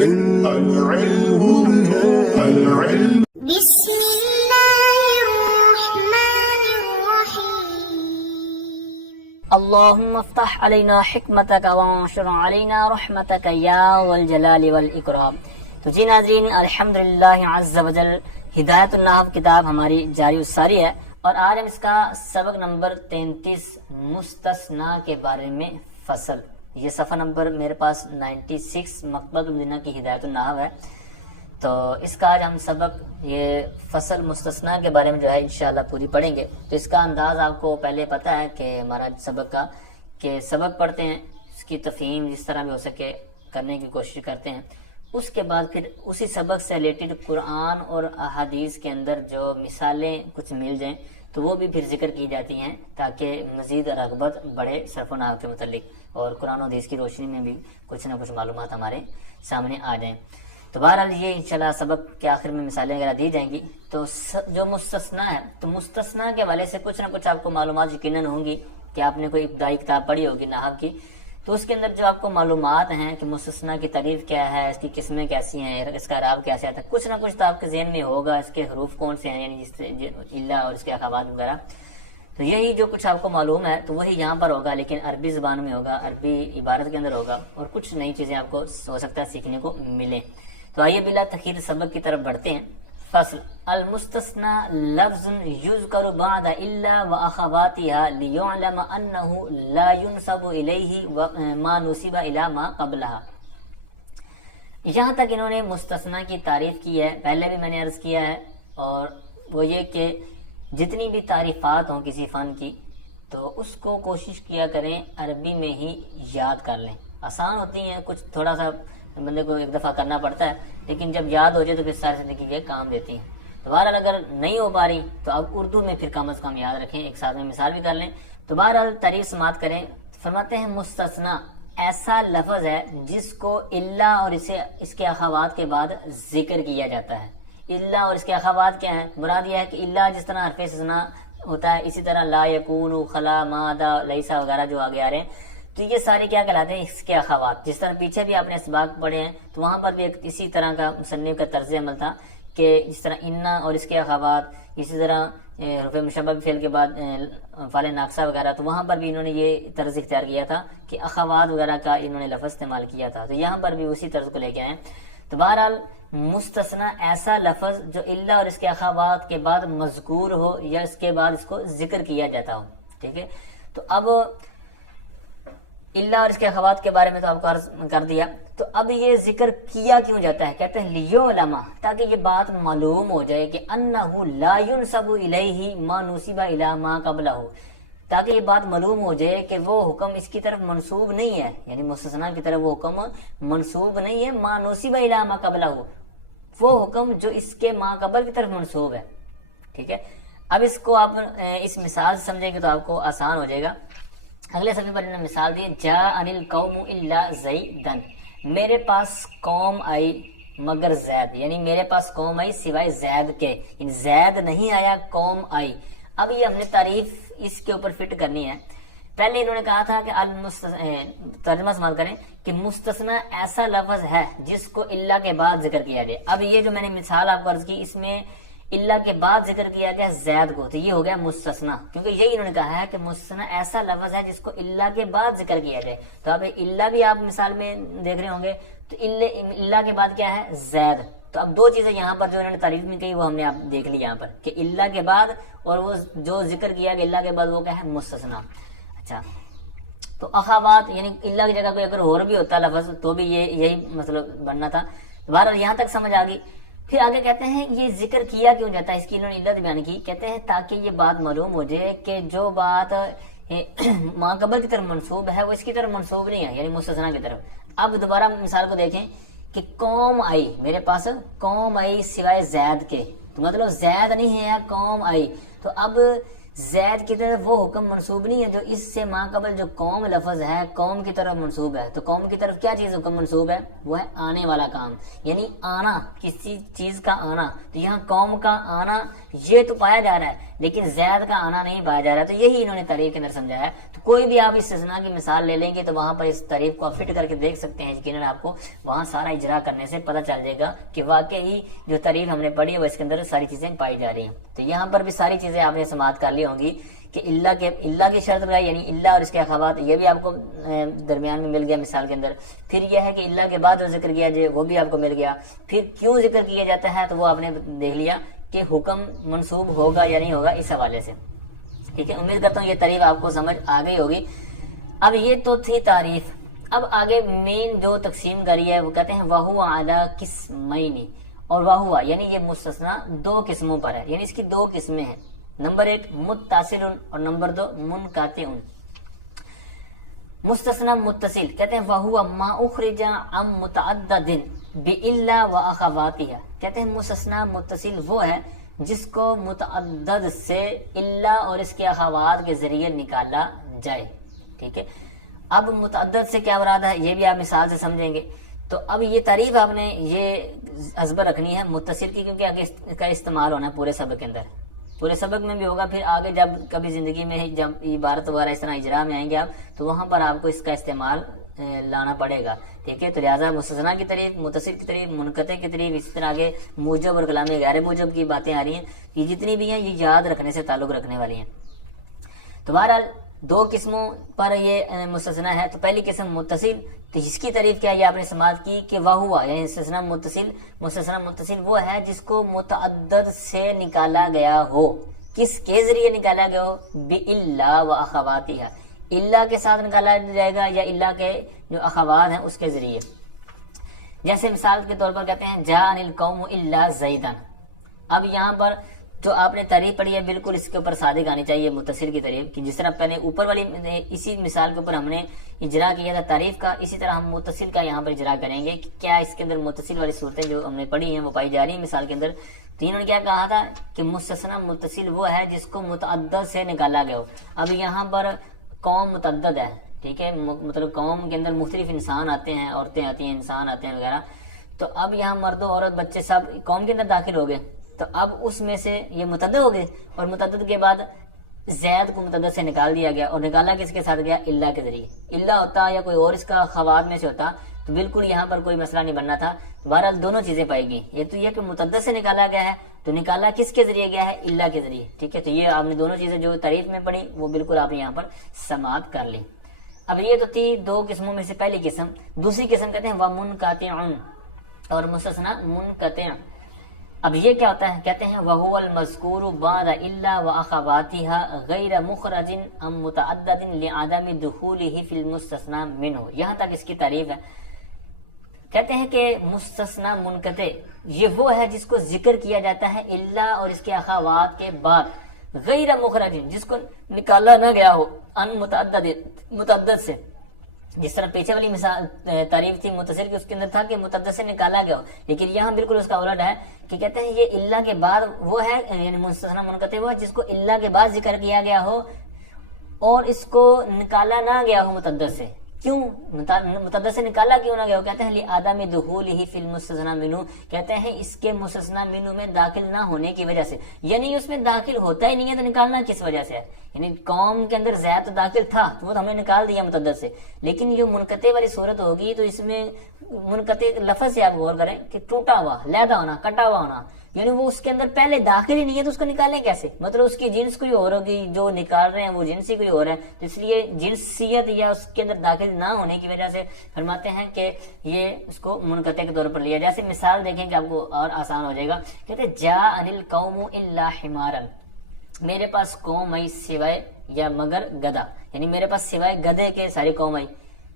بسم الله الرحمن الرحيم اللهم افتح علينا حکمتک وانشر علينا رحمتک یا والجلال والاکرام۔ تو جی ناظرین، الحمدللہ عز وجل ہدایت النحو کتاب ہماری جاری الساری ہے، اور آج ہم اس کا سبق نمبر 33 مستثنیٰ کے بارے میں فصل، یہ صفحہ نمبر میرے پاس 96 مکتبۃ المدینہ کی ہدایت النحو ہے۔ تو اس کا آج ہم سبق یہ فصل مستثنیٰ کے بارے میں جو ہے انشاءاللہ پوری پڑھیں گے۔ تو اس کا انداز آپ کو پہلے پتہ ہے کہ ہمارا سبق کا، کہ سبق پڑھتے ہیں، اس کی تفہیم جس طرح بھی ہو سکے کرنے کی کوشش کرتے ہیں، اس کے بعد پھر اسی سبق سے ریلیٹڈ قرآن اور احادیث کے اندر جو مثالیں کچھ مل جائیں تو وہ بھی پھر ذکر کی جاتی ہیں، تاکہ مزید رغبت بڑھے صرف و نحو کے متعلق، اور قرآن و حدیث کی روشنی میں بھی کچھ نہ کچھ معلومات ہمارے سامنے آ جائیں۔ تو بہرحال یہ انشاءاللہ سبق کے آخر میں مثالیں وغیرہ دی جائیں گی۔ تو جو مستثنیٰ ہے، تو مستثنیٰ کے حوالے سے کچھ نہ کچھ آپ کو معلومات یقیناً ہوں گی، کہ آپ نے کوئی ابتدائی کتاب پڑھی ہوگی نحو کی، تو اس کے اندر جو آپ کو معلومات ہیں کہ مستثنیٰ کی تعریف کیا ہے، اس کی قسمیں کیسی ہیں، اس کا اعراب کیسے آتا ہے، کچھ نہ کچھ تو آپ کے ذہن میں ہوگا، اس کے حروف کون سے ہیں، یعنی جس سے الا اور اس کے اخوات وغیرہ۔ تو یہی جو کچھ آپ کو معلوم ہے تو وہی یہاں پر ہوگا، لیکن عربی زبان میں ہوگا، عربی عبارت کے اندر ہوگا، اور کچھ نئی چیزیں آپ کو ہو سکتا ہے سیکھنے کو ملیں۔ تو آئیے بلا تاخیر سبق کی طرف بڑھتے ہیں۔ فصل المستثنى لفظ يذكر بعد الا واخواتها ليعلم انه لا ينسب اليه ما نسب الى ما قبلها۔ یہاں تک انہوں نے مستثنیٰ کی تعریف کی ہے، پہلے بھی میں نے عرض کیا ہے، اور وہ یہ کہ جتنی بھی تعریفات ہوں کسی فن کی تو اس کو کوشش کیا کریں عربی میں ہی یاد کر لیں۔ آسان ہوتی ہیں، کچھ تھوڑا سا بندے کو ایک دفعہ کرنا پڑتا ہے، لیکن جب یاد ہو جائے تو پھر ساری زندگی کے کام دیتی ہیں۔ تو بہرحال اگر نہیں ہو پا رہی تو اب اردو میں پھر کم از کم یاد رکھیں، ایک ساتھ میں مثال بھی کر لیں۔ تو بہرحال تعریف سماعت کریں۔ فرماتے ہیں مستثنیٰ ایسا لفظ ہے جس کو الا اور اس کے اخوات کے بعد ذکر کیا جاتا ہے۔ الا اور اس کے اخوات کیا ہیں؟ مراد یہ ہے کہ الا جس طرح حرف استثناء ہوتا ہے، اسی طرح لا یکون، خلا، مادا، لیسا وغیرہ جو آگے آ رہے ہیں، تو یہ سارے کیا کہلاتے ہیں؟ اس کے اخوات۔ جس طرح پیچھے بھی آپ نے اسباق پڑھے ہیں تو وہاں پر بھی ایک اسی طرح کا مصنف کا طرز عمل تھا، کہ جس طرح انا اور اس کے اخوات، اسی طرح حروف مشبہ فعل کے بعد فعل ناقصہ وغیرہ، تو وہاں پر بھی انہوں نے یہ طرز اختیار کیا تھا کہ اخوات وغیرہ کا انہوں نے لفظ استعمال کیا تھا، تو یہاں پر بھی اسی طرز کو لے کے آئے ہیں۔ تو بہرحال مستثنیٰ ایسا لفظ جو الا اور اس کے اخوات کے بعد مذکور ہو، یا اس کے بعد اس کو ذکر کیا جاتا ہو، ٹھیک ہے۔ تو اب الا اور اس کے اخوات کے بارے میں تو آپ کو عرض کر دیا، تو اب یہ ذکر کیا کیوں جاتا ہے؟ کہتے ہیں لیعلم، تاکہ یہ بات معلوم ہو جائے کہ انہ لا ينسب الیہ ما نسب الی ما قبلہ، تاکہ یہ بات معلوم ہو جائے کہ وہ حکم اس کی طرف منسوب نہیں ہے، یعنی مستثنیٰ کی طرف وہ حکم منسوب نہیں ہے، ما نسب الی ما قبلہ، وہ حکم جو اس کے ما قبل کی طرف منسوب ہے، ٹھیک ہے۔ اب اس کو آپ اس مثال سے سمجھیں گے تو آپ کو آسان ہو جائے گا۔ اگلے صفحے پر انہوں نے مثال دی، جاءنی القوم الا زیدن، میرے پاس قوم آئی مگر زید، یعنی میرے پاس قوم آئی سوائے زید کے، یعنی زید نہیں آیا، قوم آئی۔ اب یہ ہم نے تعریف اس کے اوپر فٹ کرنی ہے۔ پہلے انہوں نے کہا تھا کہ ترجمہ سماعت کریں کہ مستثنیٰ ایسا لفظ ہے جس کو الا کے بعد ذکر کیا جائے۔ اب یہ جو میں نے مثال آپ کو عرض کی، اس میں الا کے بعد ذکر کیا گیا زید کو، تو یہ ہو گیا مستثنیٰ، کیونکہ یہی انہوں نے کہا ہے کہ مستثنیٰ ایسا لفظ ہے جس کو الا کے بعد ذکر کیا جائے۔ تو اب الا بھی آپ مثال میں دیکھ رہے ہوں گے، تو الا کے بعد کیا ہے؟ زید۔ تو اب دو چیزیں یہاں پر جو انہوں نے تعریف میں کہی وہ ہم نے آپ دیکھ لی یہاں پر، کہ الا کے بعد اور وہ جو ذکر کیا گیا الا کے بعد وہ کیا ہے؟ مستثنیٰ۔ اچھا، تو اخوات یعنی الا کی جگہ کوئی اگر اور بھی ہوتا لفظ تو بھی یہی مطلب بننا تھا۔ بہرحال یہاں تک سمجھ آ گئی۔ پھر آگے کہتے ہیں یہ ذکر کیا کیوں جاتا ہے، اس کی انہوں نے علت بیان کی، کہتے ہیں تاکہ یہ بات معلوم ہو جائے کہ جو بات ما قبل کی طرف منسوب ہے وہ اس کی طرف منسوب نہیں ہے، یعنی مستثنیٰ کی طرف۔ اب دوبارہ مثال کو دیکھیں کہ قوم آئی، میرے پاس قوم آئی سوائے زید کے، تو مطلب زید نہیں ہے، قوم آئی۔ تو اب زید کی طرف وہ حکم منسوب نہیں ہے جو اس سے ماں قبل جو قوم لفظ ہے قوم کی طرف منسوب ہے. تو قوم کی طرف کیا چیز حکم منسوب ہے؟ وہ ہے آنے والا کام، یعنی آنا، کسی چیز کا آنا. تو یہاں قوم کا آنا یہ تو پایا جا رہا ہے لیکن زید کا آنا نہیں پایا جا رہا. تو یہی انہوں نے تعریف کے اندر سمجھایا ہے. تو کوئی بھی آپ استثناء کی مثال لے لیں گے تو وہاں پر اس تعریف کو آپ فٹ کر کے دیکھ سکتے ہیں. یقیناً آپ کو وہاں سارا اجرا کرنے سے پتہ چل جائے گا کہ واقعی جو تعریف ہم نے پڑھی ہے وہ اس کے اندر ساری چیزیں پائی جا رہی ہیں. تو یہاں پر بھی ساری چیزیں آپ نے سماعت کر لی ہوں گی کہ اللہ کی شرط بنائی، یعنی اللہ اور اس کے اخوات، یہ بھی آپ کو درمیان میں مل گیا مثال کے اندر. پھر یہ ہے کہ اللہ کے بعد جو ذکر کیا جائے وہ بھی آپ کو مل گیا. پھر کیوں ذکر کیا جاتا ہے تو وہ آپ نے دیکھ لیا کہ حکم منسوب ہوگا یا نہیں ہوگا اس حوالے سے. ٹھیک ہے، امید کرتا ہوں یہ تعریف آپ کو سمجھ آ گئی ہوگی. اب یہ تو تھی تعریف. اب آگے مین جو تقسیم کری ہے وہ کہتے ہیں وَهُوَ عَلَى قِسْمَيْنِ، اور وَهُوَ یعنی یہ مستثنیٰ دو قسموں پر ہے، یعنی اس کی دو قسمیں ہیں. نمبر ایک متصل اور نمبر دو منقطع. مستثنیٰ متصل کہتے ہیں وَهُوَ مَا أُخْرِجَ عَن مُتَعَدَّدٍ بِإِلَّا وَأَخَوَاتِهَا. کہتے ہیں مستثنیٰ متصل وہ ہے جس کو متعدد سے الا اور اس کے اخوات کے ذریعے نکالا جائے. ٹھیک ہے، اب متعدد سے کیا مراد ہے یہ بھی آپ مثال سے سمجھیں گے. تو اب یہ تعریف آپ نے یہ ازبر رکھنی ہے متصل کی، کیونکہ آگے اس کا استعمال ہونا ہے پورے سبق کے اندر، پورے سبق میں بھی ہوگا. پھر آگے جب کبھی زندگی میں جب عبارت وغیرہ اس طرح اجرا میں آئیں گے آپ تو وہاں پر آپ کو اس کا استعمال لانا پڑے گا. ٹھیک ہے، تو لہٰذا مستثنیٰ کی تعریف، متصل کی تعریف، منقطع کی تعریف، اسی طرح آگے موجب اور کلام غیر موجب کی باتیں آ رہی ہیں. یہ جتنی بھی ہیں یہ یاد رکھنے سے تعلق رکھنے والی ہیں. تو بہرحال دو قسموں پر یہ مستثنیٰ ہے. تو پہلی قسم متصل، تو اس کی تعریف کیا یہ آپ نے سماعت کی کہ وَهُوَ یعنی مستثنیٰ متصل وہ ہے جس کو متعدد سے نکالا گیا ہو. کس کے ذریعے نکالا گیا ہو؟ بِإِلَّا وَأَخَوَاتِهَا، اللہ کے ساتھ نکالا جائے گا یا اللہ کے جو اخوات ہیں اس کے ذریعے. جیسے مثال کے طور پر کہتے ہیں جاءنی القوم الا زیدن. اب یہاں پر جو آپ نے تعریف پڑھی ہے بالکل اس کے اوپر صادق آنی چاہیے متصل کی تعریف، کہ جس طرح پہلے اوپر والی اسی مثال کے اوپر ہم نے اجرا کیا تھا تعریف کا، اسی طرح ہم متصل کا یہاں پر اجرا کریں گے کہ کیا اس کے اندر متصل والی صورتیں جو ہم نے پڑھی ہیں وہ پائی جا رہی ہیں مثال کے اندر. تو انہوں نے کیا کہا تھا کہ مستثنیٰ متصل وہ ہے جس کو متعدد سے نکالا گیا ہو. اب یہاں پر قوم متعدد ہے. ٹھیک ہے، مطلب قوم کے اندر مختلف انسان آتے ہیں، عورتیں آتی ہیں، انسان آتے ہیں وغیرہ. تو اب یہاں مرد و عورت بچے سب قوم کے اندر داخل ہو گئے. تو اب اس میں سے یہ متعدد ہو گئے اور متعدد کے بعد زید کو متعدد سے نکال دیا گیا، اور نکالا کس کے ساتھ گیا؟ اللہ کے ذریعے. اللہ ہوتا یا کوئی اور اس کا خوات میں سے ہوتا تو بالکل یہاں پر کوئی مسئلہ نہیں بننا تھا. بہرحال دونوں چیزیں پائی گئی. ایک تو یہ کہ متعدد سے نکالا گیا ہے، تو نکالا کس کے ذریعے گیا ہے؟ اللہ کے ذریعے. ٹھیک ہے، تو یہ آپ نے دونوں چیزیں جو تعریف میں پڑھی وہ بالکل آپ نے یہاں پر سماعت کر لی. اب یہ تو تھی دو قسموں میں سے پہلی قسم. دوسری قسم کہتے ہیں وَمُنْقَطِعٌ، اور مستثنیٰ منقطع. اب یہ کیا ہوتا ہے؟ کہتے ہیں وَهُوَ الْمَذْكُورُ بَعْدَ إِلَّا وَأَخَوَاتِهَا غَيْرَ مُخْرَجٍ عَن مُتَعَدَّدٍ لِعَدَمِ دُخُولِهِ فِي الْمُسْتَثْنَى مِنْهُ. یہاں تک اس کی تعریف ہے. کہتے ہیں کہ مستثنیٰ منقطع یہ وہ ہے جس کو ذکر کیا جاتا ہے اللہ اور اس کے اخوات کے بعد، غیر مخرج جس کو نکالا نہ گیا ہو، ان متعدد سے. جس طرح پیچھے والی مثال تعریف تھی متصل کی، اس کے اندر تھا کہ متعدد سے نکالا گیا ہو، لیکن یہاں بالکل اس کا الٹ ہے کہ کہتے ہیں یہ اللہ کے بعد وہ ہے، یعنی مستثنیٰ منقطع وہ ہے جس کو اللہ کے بعد ذکر کیا گیا ہو اور اس کو نکالا نہ گیا ہو متعدد سے. کیوں متعدد سے نکالا کیوں نہ گیا ہو؟ کہتے ہیں لِعَدَمِ دُخُولِهِ فِي الْمُسْتَثْنَى مِنْهُ، کہتے ہیں اس کے مستثنیٰ منہ میں داخل نہ ہونے کی وجہ سے، یعنی اس میں داخل ہوتا ہی نہیں ہے تو نکالنا کس وجہ سے ہے؟ یعنی قوم کے اندر زید تو داخل تھا تو وہ ہم نے نکال دیا متعدد سے، لیکن جو منقطع والی صورت ہوگی تو اس میں منقطع لفظ سے آپ غور کریں کہ ٹوٹا ہوا، علیحدہ ہونا، کٹا ہوا ہونا، یعنی وہ اس کے اندر پہلے داخل ہی نہیں ہے تو اس کو نکالیں کیسے؟ مطلب اس کی جنس کوئی اور ہوگی، جو نکال رہے ہیں وہ جنسی کوئی اور ہے. تو اس لیے جنسیت یا اس کے اندر داخل نہ ہونے کی وجہ سے فرماتے ہیں کہ یہ اس کو منقطع کے طور پر لیا. جیسے مثال دیکھیں کہ آپ کو اور آسان ہو جائے گا. کہتے ہیں جاءنی القوم الا حمارا، میرے پاس قوم آئی سوائے یا مگر گدھا، یعنی میرے پاس سوائے گدھے کے ساری قوم آئی.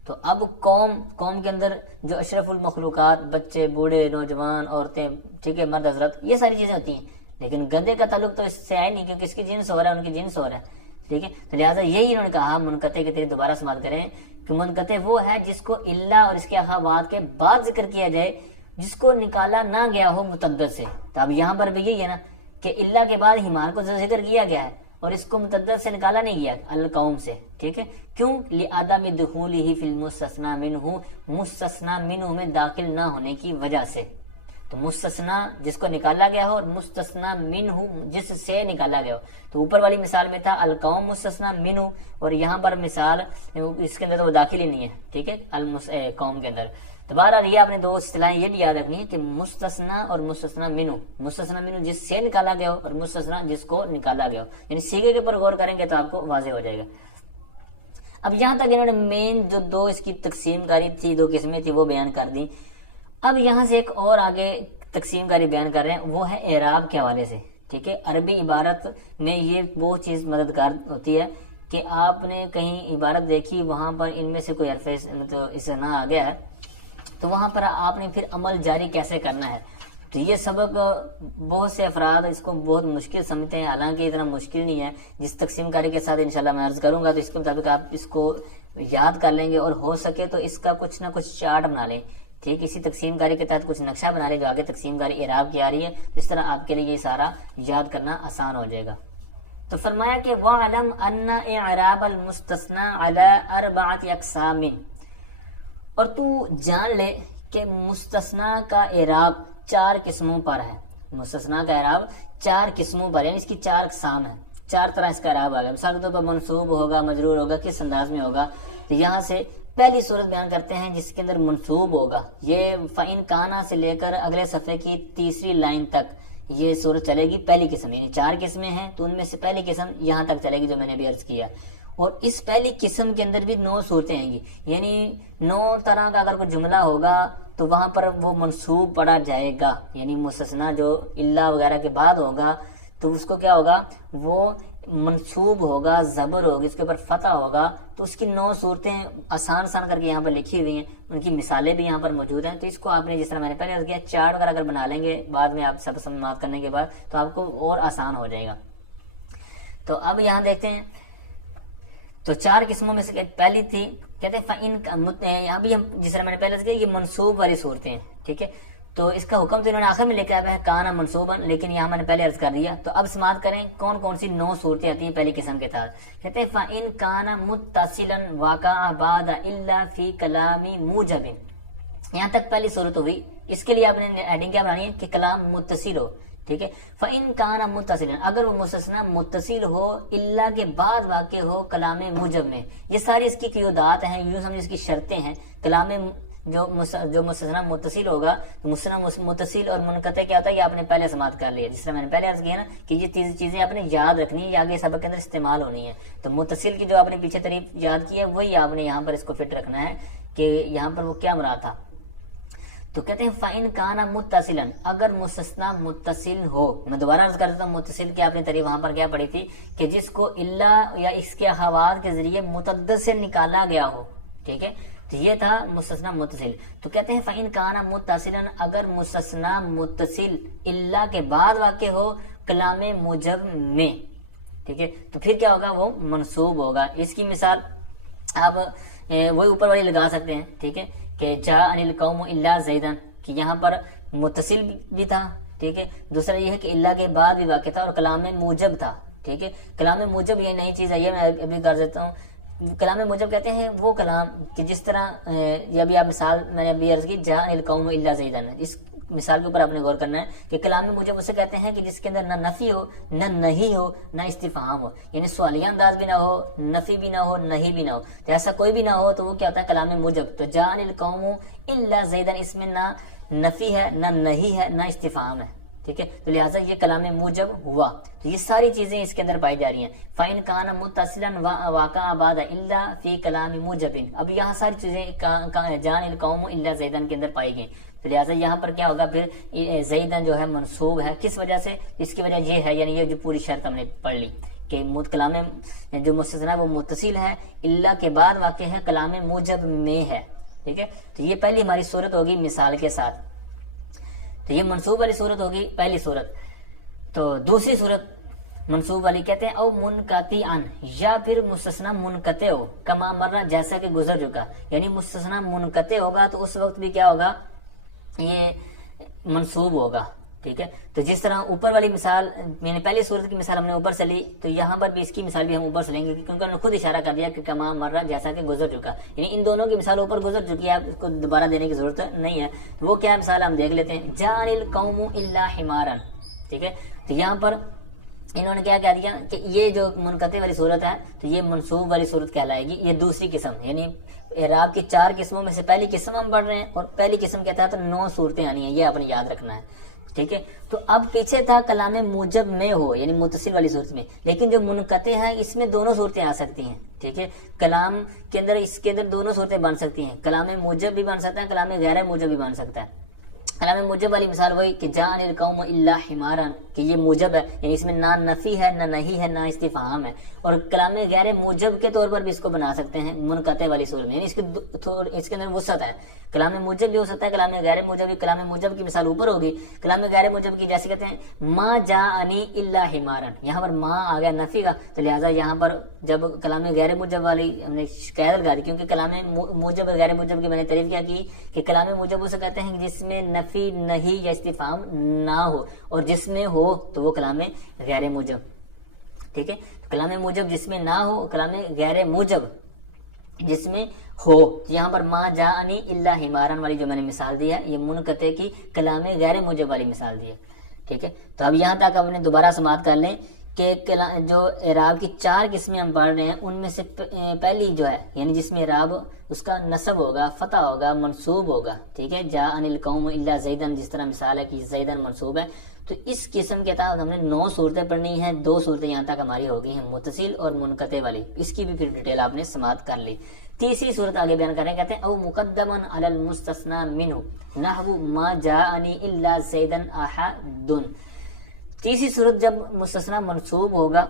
تو اب قوم کے اندر جو اشرف المخلوقات، بچے، بوڑھے، نوجوان، عورتیں، ٹھیک ہے، مرد حضرت، یہ ساری چیزیں ہوتی ہیں، لیکن گدھے کا تعلق تو اس سے ہے نہیں کیونکہ اس کی جنس ہو رہا ہے، ان کی جنس ہو رہا ہے. ٹھیک ہے، تو لہٰذا یہی انہوں نے کہا منقطع کے طریقے دوبارہ سماعت کریں کہ منقطع وہ ہے جس کو اللہ اور اس کے اخوات کے بعد ذکر کیا جائے، جس کو نکالا نہ گیا ہو متعدد سے. تو اب یہاں پر بھی یہی ہے نا کہ اللہ کے بعد حمار کو ذکر کیا گیا ہے، اور اس کو متعدد سے نکالا نہیں گیا القوم سے، ٹھیک ہے، کیوں؟ لعدم دخولہ فی المستثنی منہ، مستثنی منہ میں داخل نہ ہونے کی وجہ سے۔ تو مستثنا جس کو نکالا گیا ہو اور مستثنا منہ جس سے نکالا گیا ہو، تو اوپر والی مثال میں تھا القوم مستثنا منہ، اور یہاں پر مثال اس کے اندر تو وہ داخل ہی نہیں ہے، ٹھیک ہے، قوم کے اندر۔ تو بہرحال یہ آپ نے دو اصطلاحیں یہ بھی یاد رکھنی ہے کہ مستثنا اور مستثنا منہ، مستثنا منہ جس سے نکالا گیا ہو اور مستثنا جس کو نکالا گیا ہو، یعنی سیغے کے اوپر غور کریں گے تو آپ کو واضح ہو جائے گا۔ اب یہاں تک انہوں نے مین جو دو اس کی تقسیم کاری تھی، دو قسمیں تھی، وہ بیان کر دی۔ اب یہاں سے ایک اور آگے تقسیم کاری بیان کر رہے ہیں، وہ ہے اعراب کے حوالے سے، ٹھیک ہے۔ عربی عبارت میں یہ وہ چیز مددگار ہوتی ہے کہ آپ نے کہیں عبارت دیکھی، وہاں پر ان میں سے کوئی حرف اسے نہ آ گیا ہے، تو وہاں پر آپ نے پھر عمل جاری کیسے کرنا ہے۔ تو یہ سبق بہت سے افراد اس کو بہت مشکل سمجھتے ہیں، حالانکہ اتنا مشکل نہیں ہے۔ جس تقسیم کاری کے ساتھ انشاءاللہ میں عرض کروں گا تو اس کے مطابق آپ اس کو یاد کر لیں گے، اور ہو سکے تو اس کا کچھ نہ کچھ چارٹ بنا لیں، ٹھیک، اسی تقسیم کاری کے تحت کچھ نقشہ بنا لیں جو آگے تقسیم کاری اعراب کی آ رہی ہے، اس طرح آپ کے لیے یہ سارا یاد کرنا آسان ہو جائے گا۔ تو فرمایا کہ وَعْلَمْ أَنَّ إِعْرَابَ الْمُسْتَثْنَى عَلَى أَرْبَعَةِ أَقْسَامٍ، اور تو جان لے کہ مستثنا کا اعراب چار قسموں پر ہے۔ مستثنا کا اعراب چار قسموں پر، یعنی اس کی چار اقسام ہیں، چار طرح اس کا اعراب آ گیا۔ مثال کے طور پر منصوب ہوگا، مجرور ہوگا، کس انداز میں ہوگا۔ تو یہاں سے پہلی صورت بیان کرتے ہیں جس کے اندر منصوب ہوگا، یہ فَإِن كَانَ سے لے کر اگلے صفحے کی تیسری لائن تک یہ صورت چلے گی۔ پہلی قسم، یعنی چار قسمیں ہیں تو ان میں سے پہلی قسم یہاں تک چلے گی جو میں نے ابھی عرض کیا، اور اس پہلی قسم کے اندر بھی 9 صورتیں آئیں گی، یعنی 9 طرح کا اگر کوئی جملہ ہوگا تو وہاں پر وہ منصوب پڑھا جائے گا، یعنی مستثنا جو اللہ وغیرہ کے بعد ہوگا تو اس کو کیا ہوگا، وہ منصوب ہوگا، زبر ہوگی، اس کے اوپر فتح ہوگا۔ تو اس کی 9 صورتیں آسان کر کے یہاں پر لکھی ہوئی ہیں، ان کی مثالیں بھی یہاں پر موجود ہیں۔ تو اس کو آپ نے جس طرح میں نے پہلے عرض کیا چارٹ وغیرہ اگر بنا لیں گے بعد میں آپ سب سماعت کرنے کے بعد تو آپ کو اور آسان ہو جائے گا۔ تو اب یہاں دیکھتے ہیں، تو چار قسموں میں سے پہلی تھی کہتے ہیں فَإِن، ابھی ہم جس طرح میں نے پہلے عرض کیا یہ منصوب والی صورتیں ہیں، ٹھیک ہے۔ تو اس کا حکم تو انہوں نے آخر میں لکھا ہے کانا منصوباً، لیکن یہاں میں نے پہلے عرض کر دیا۔ تو اب سماعت کریں کون کون سی 9 صورتیں آتی ہیں پہلی قسم کے تحت۔ کہتے ہیں فَإِن كَانَ مُتَّصِلًا وَقَعَ بَعْدَ إِلَّا فِي كَلَامِ مُوجَبٍ، یہاں تک پہلی صورت ہوئی۔ اس کے لیے آپ نے ایڈنگ کیا بنانی ہے کہ کلام متصل ہو، ٹھیک ہے۔ فَإِن كَانَ مُتَّصِلًا، اگر وہ مستثنا متصل ہو، اللہ کے بعد واقع ہو کلام موجب میں، یہ ساری اس کی قیودات ہیں، یوں سمجھ اس کی شرطیں ہیں۔ کلام جو مستثنا متصل ہوگا، مستثنا متصل اور منقطع کیا ہوتا ہے یہ آپ نے پہلے سماعت کر لیا، جس طرح میں نے پہلے عرض کیا نا کہ یہ چیزیں آپ نے یاد رکھنی ہے، یہ آگے سبق کے اندر استعمال ہونی ہے۔ تو متصل کی جو آپ نے پیچھے تعریف یاد کی ہے وہی آپ نے یہاں پر اس کو فٹ رکھنا ہے کہ یہاں پر وہ کیا مراد تھا۔ تو کہتے ہیں فَإِن كَانَ مُتَّصِلًا، اگر مستثنا متصل ہو، میں دوبارہ عرض کر دیتا ہوں متصل کی آپ نے تعریف وہاں پر کیا پڑھی تھی کہ جس کو اللہ یا اس کے اخوات کے ذریعے متعدد سے نکالا گیا ہو، ٹھیک ہے۔ تو یہ تھا مستثنا متصل۔ تو کہتے ہیں فَإِن كَانَ مُتَّصِلًا، اگر مستثنا متصل اللہ کے بعد واقع ہو کلام موجب میں، ٹھیک ہے، تو پھر کیا ہوگا، وہ منصوب ہوگا۔ اس کی مثال آپ وہی اوپر والی لگا سکتے ہیں، ٹھیک ہے، کہ جاء القوم الا زیدن، کہ یہاں پر متصل بھی تھا، ٹھیک ہے۔ دوسرا یہ ہے کہ اللہ کے بعد بھی واقع تھا اور کلام موجب تھا، ٹھیک ہے۔ کلام موجب یہ نئی چیز ہے، یہ میں ابھی کر دیتا ہوں۔ کلام موجب کہتے ہیں وہ کلام کہ جس طرح یہ ابھی آپ مثال میں نے ابھی عرض کی جاء القوم الا زیدن، اس مثال کے اوپر آپ نے غور کرنا ہے کہ کلام موجب اسے کہتے ہیں کہ جس کے اندر نہ نفی ہو، نہ نہیں ہو، نہ استفہام ہو، یعنی سوالیہ انداز بھی نہ ہو، نفی بھی نہ ہو، نہیں بھی نہ ہو، تو ایسا کوئی بھی نہ ہو تو وہ کیا ہوتا ہے کلام موجب۔ تو جاء القوم الا زیدن، اس میں نہ نفی ہے، نہ نہیں ہے، نہ استفہام ہے، ٹھیک ہے۔ تو لہٰذا یہ کلام موجب ہوا۔ تو یہ ساری چیزیں اس کے اندر پائی جا رہی ہیں۔ فَإِن كَانَ مُتَّصِلًا وَوَقَعَ بَعْدَ إِلَّا فِي كَلَامِ مُوجَبٍ، اب یہاں ساری چیزیں جاء القوم الا زیدن کے اندر پائی گئیں۔ تو لہٰذا یہاں پر کیا ہوگا، پھر زیدن جو ہے منصوب ہے، کس وجہ سے، اس کی وجہ یہ ہے، یعنی یہ جو پوری شرط ہم نے پڑھ لی کہ کلام جو مستثنا وہ متصل ہے، اللہ کے بعد واقع ہے، کلام موجب میں ہے، ٹھیک ہے۔ تو یہ پہلی ہماری صورت ہوگی مثال کے ساتھ۔ تو یہ منصوب والی صورت ہوگی پہلی صورت۔ تو دوسری صورت منصوب والی کہتے ہیں او منقطعاً، یا پھر مستثنا منقطع ہو، کما مرہ جیسا کہ گزر چکا، یعنی مستثنا منقطع ہوگا تو اس وقت بھی کیا ہوگا، یہ منصوب ہوگا، ٹھیک ہے. تو جس طرح اوپر والی مثال میں نے پہلی صورت کی مثال ہم نے اوپر سے لی، تو یہاں پر بھی اس کی مثال بھی ہم اوپر سے لیں گے، کیونکہ انہوں نے خود اشارہ کر دیا کہ کما مرہ جیسا کہ گزر چکا، یعنی ان دونوں کی مثال اوپر گزر چکی ہے، آپ اس کو دوبارہ دینے کی ضرورت نہیں ہے. وہ کیا مثال ہم دیکھ لیتے ہیں. جاء القوم الا حمارا، ٹھیک ہے. تو یہاں پر انہوں نے کیا کہہ دیا کہ یہ جو منقطع والی صورت ہے تو یہ منصوب والی صورت کہلائے گی. یہ دوسری قسم، یعنی اعراب کی 4 قسموں میں سے پہلی قسم ہم پڑھ رہے ہیں، اور پہلی قسم کے تحت 9 صورتیں آنی ہیں، یہ آپ نے یاد رکھنا ہے. ٹھیک ہے. تو اب پیچھے تھا کلام موجب میں ہو، یعنی متصل والی صورت میں، لیکن جو منقطع ہے اس میں دونوں صورتیں آ سکتی ہیں. ٹھیک ہے. کلام کے اندر اس کے اندر دونوں صورتیں بن سکتی ہیں، کلام موجب بھی بن سکتا ہے، کلام غیر موجب بھی بن سکتا ہے. کلام موجب والی مثال وہی کہ جاء القوم الا حمارا، کہ یہ موجب ہے، یعنی اس میں نہ نفی ہے، نہ نہیں ہے، نہ استفہام ہے. اور کلام غیر موجب کے طور پر بھی اس کو بنا سکتے ہیں منقطع والی صورت میں، یعنی اس کے اندر وسعت ہے. کلام موجب بھی ہو سکتا ہے، کلام غیر موجب بھی. کلام موجب کی مثال اوپر ہوگی. کلام غیر موجب کی جیسے کہتے ہیں ما جاءنی الا حمارا، یہاں پر ما آ گیا نفی کا، تو لہٰذا یہاں پر جب کلام غیر موجب والی ہم نے شکایت لگا دی، کیونکہ کلام موجب غیر موجب کی میں نے تعریف کیا کی کہ کلام موجب اسے کہتے ہیں جس میں نفی نہیں یا استفہام نہ ہو، اور جس میں ہو تو وہ کلام غیر موجب. ٹھیک ہے. تو کلام موجب جس میں نہ ہو، کلام غیر موجب جس میں ہو. یہاں پر ما جاءنی الا حمارا والی جو میں نے مثال دی ہے یہ منقطع کی کلام غیر موجب والی مثال دی ہے. ٹھیک ہے. تو اب یہاں تک ہم نے دوبارہ سماعت کر لیں کہ جو اعراب کی 4 قسمیں ہم پڑھ رہے ہیں ان میں سے پہلی جو ہے، یعنی جس میں اعراب اس کا نصب ہوگا، فتح ہوگا، منصوب ہوگا. ٹھیک ہے. جاء القوم الا زیدن، جس طرح مثال ہے کہ زیدن منصوب ہے. تو اس قسم کے تحت ہم نے 9 صورتیں پڑھنی ہیں. 2 صورتیں یہاں تک ہماری ہو گئی ہیں متصل اور منقطع والی، اس کی بھی پھر ڈیٹیل آپ نے سماعت کر لی. تیسری صورت آگے بیان کر رہے ہیں، کہتے ہیں او مقدما علی المستثنى منه نحو ما جاءنی الا زیدن احد. تیسری صورت جب مستثنی منصوب ہوگا،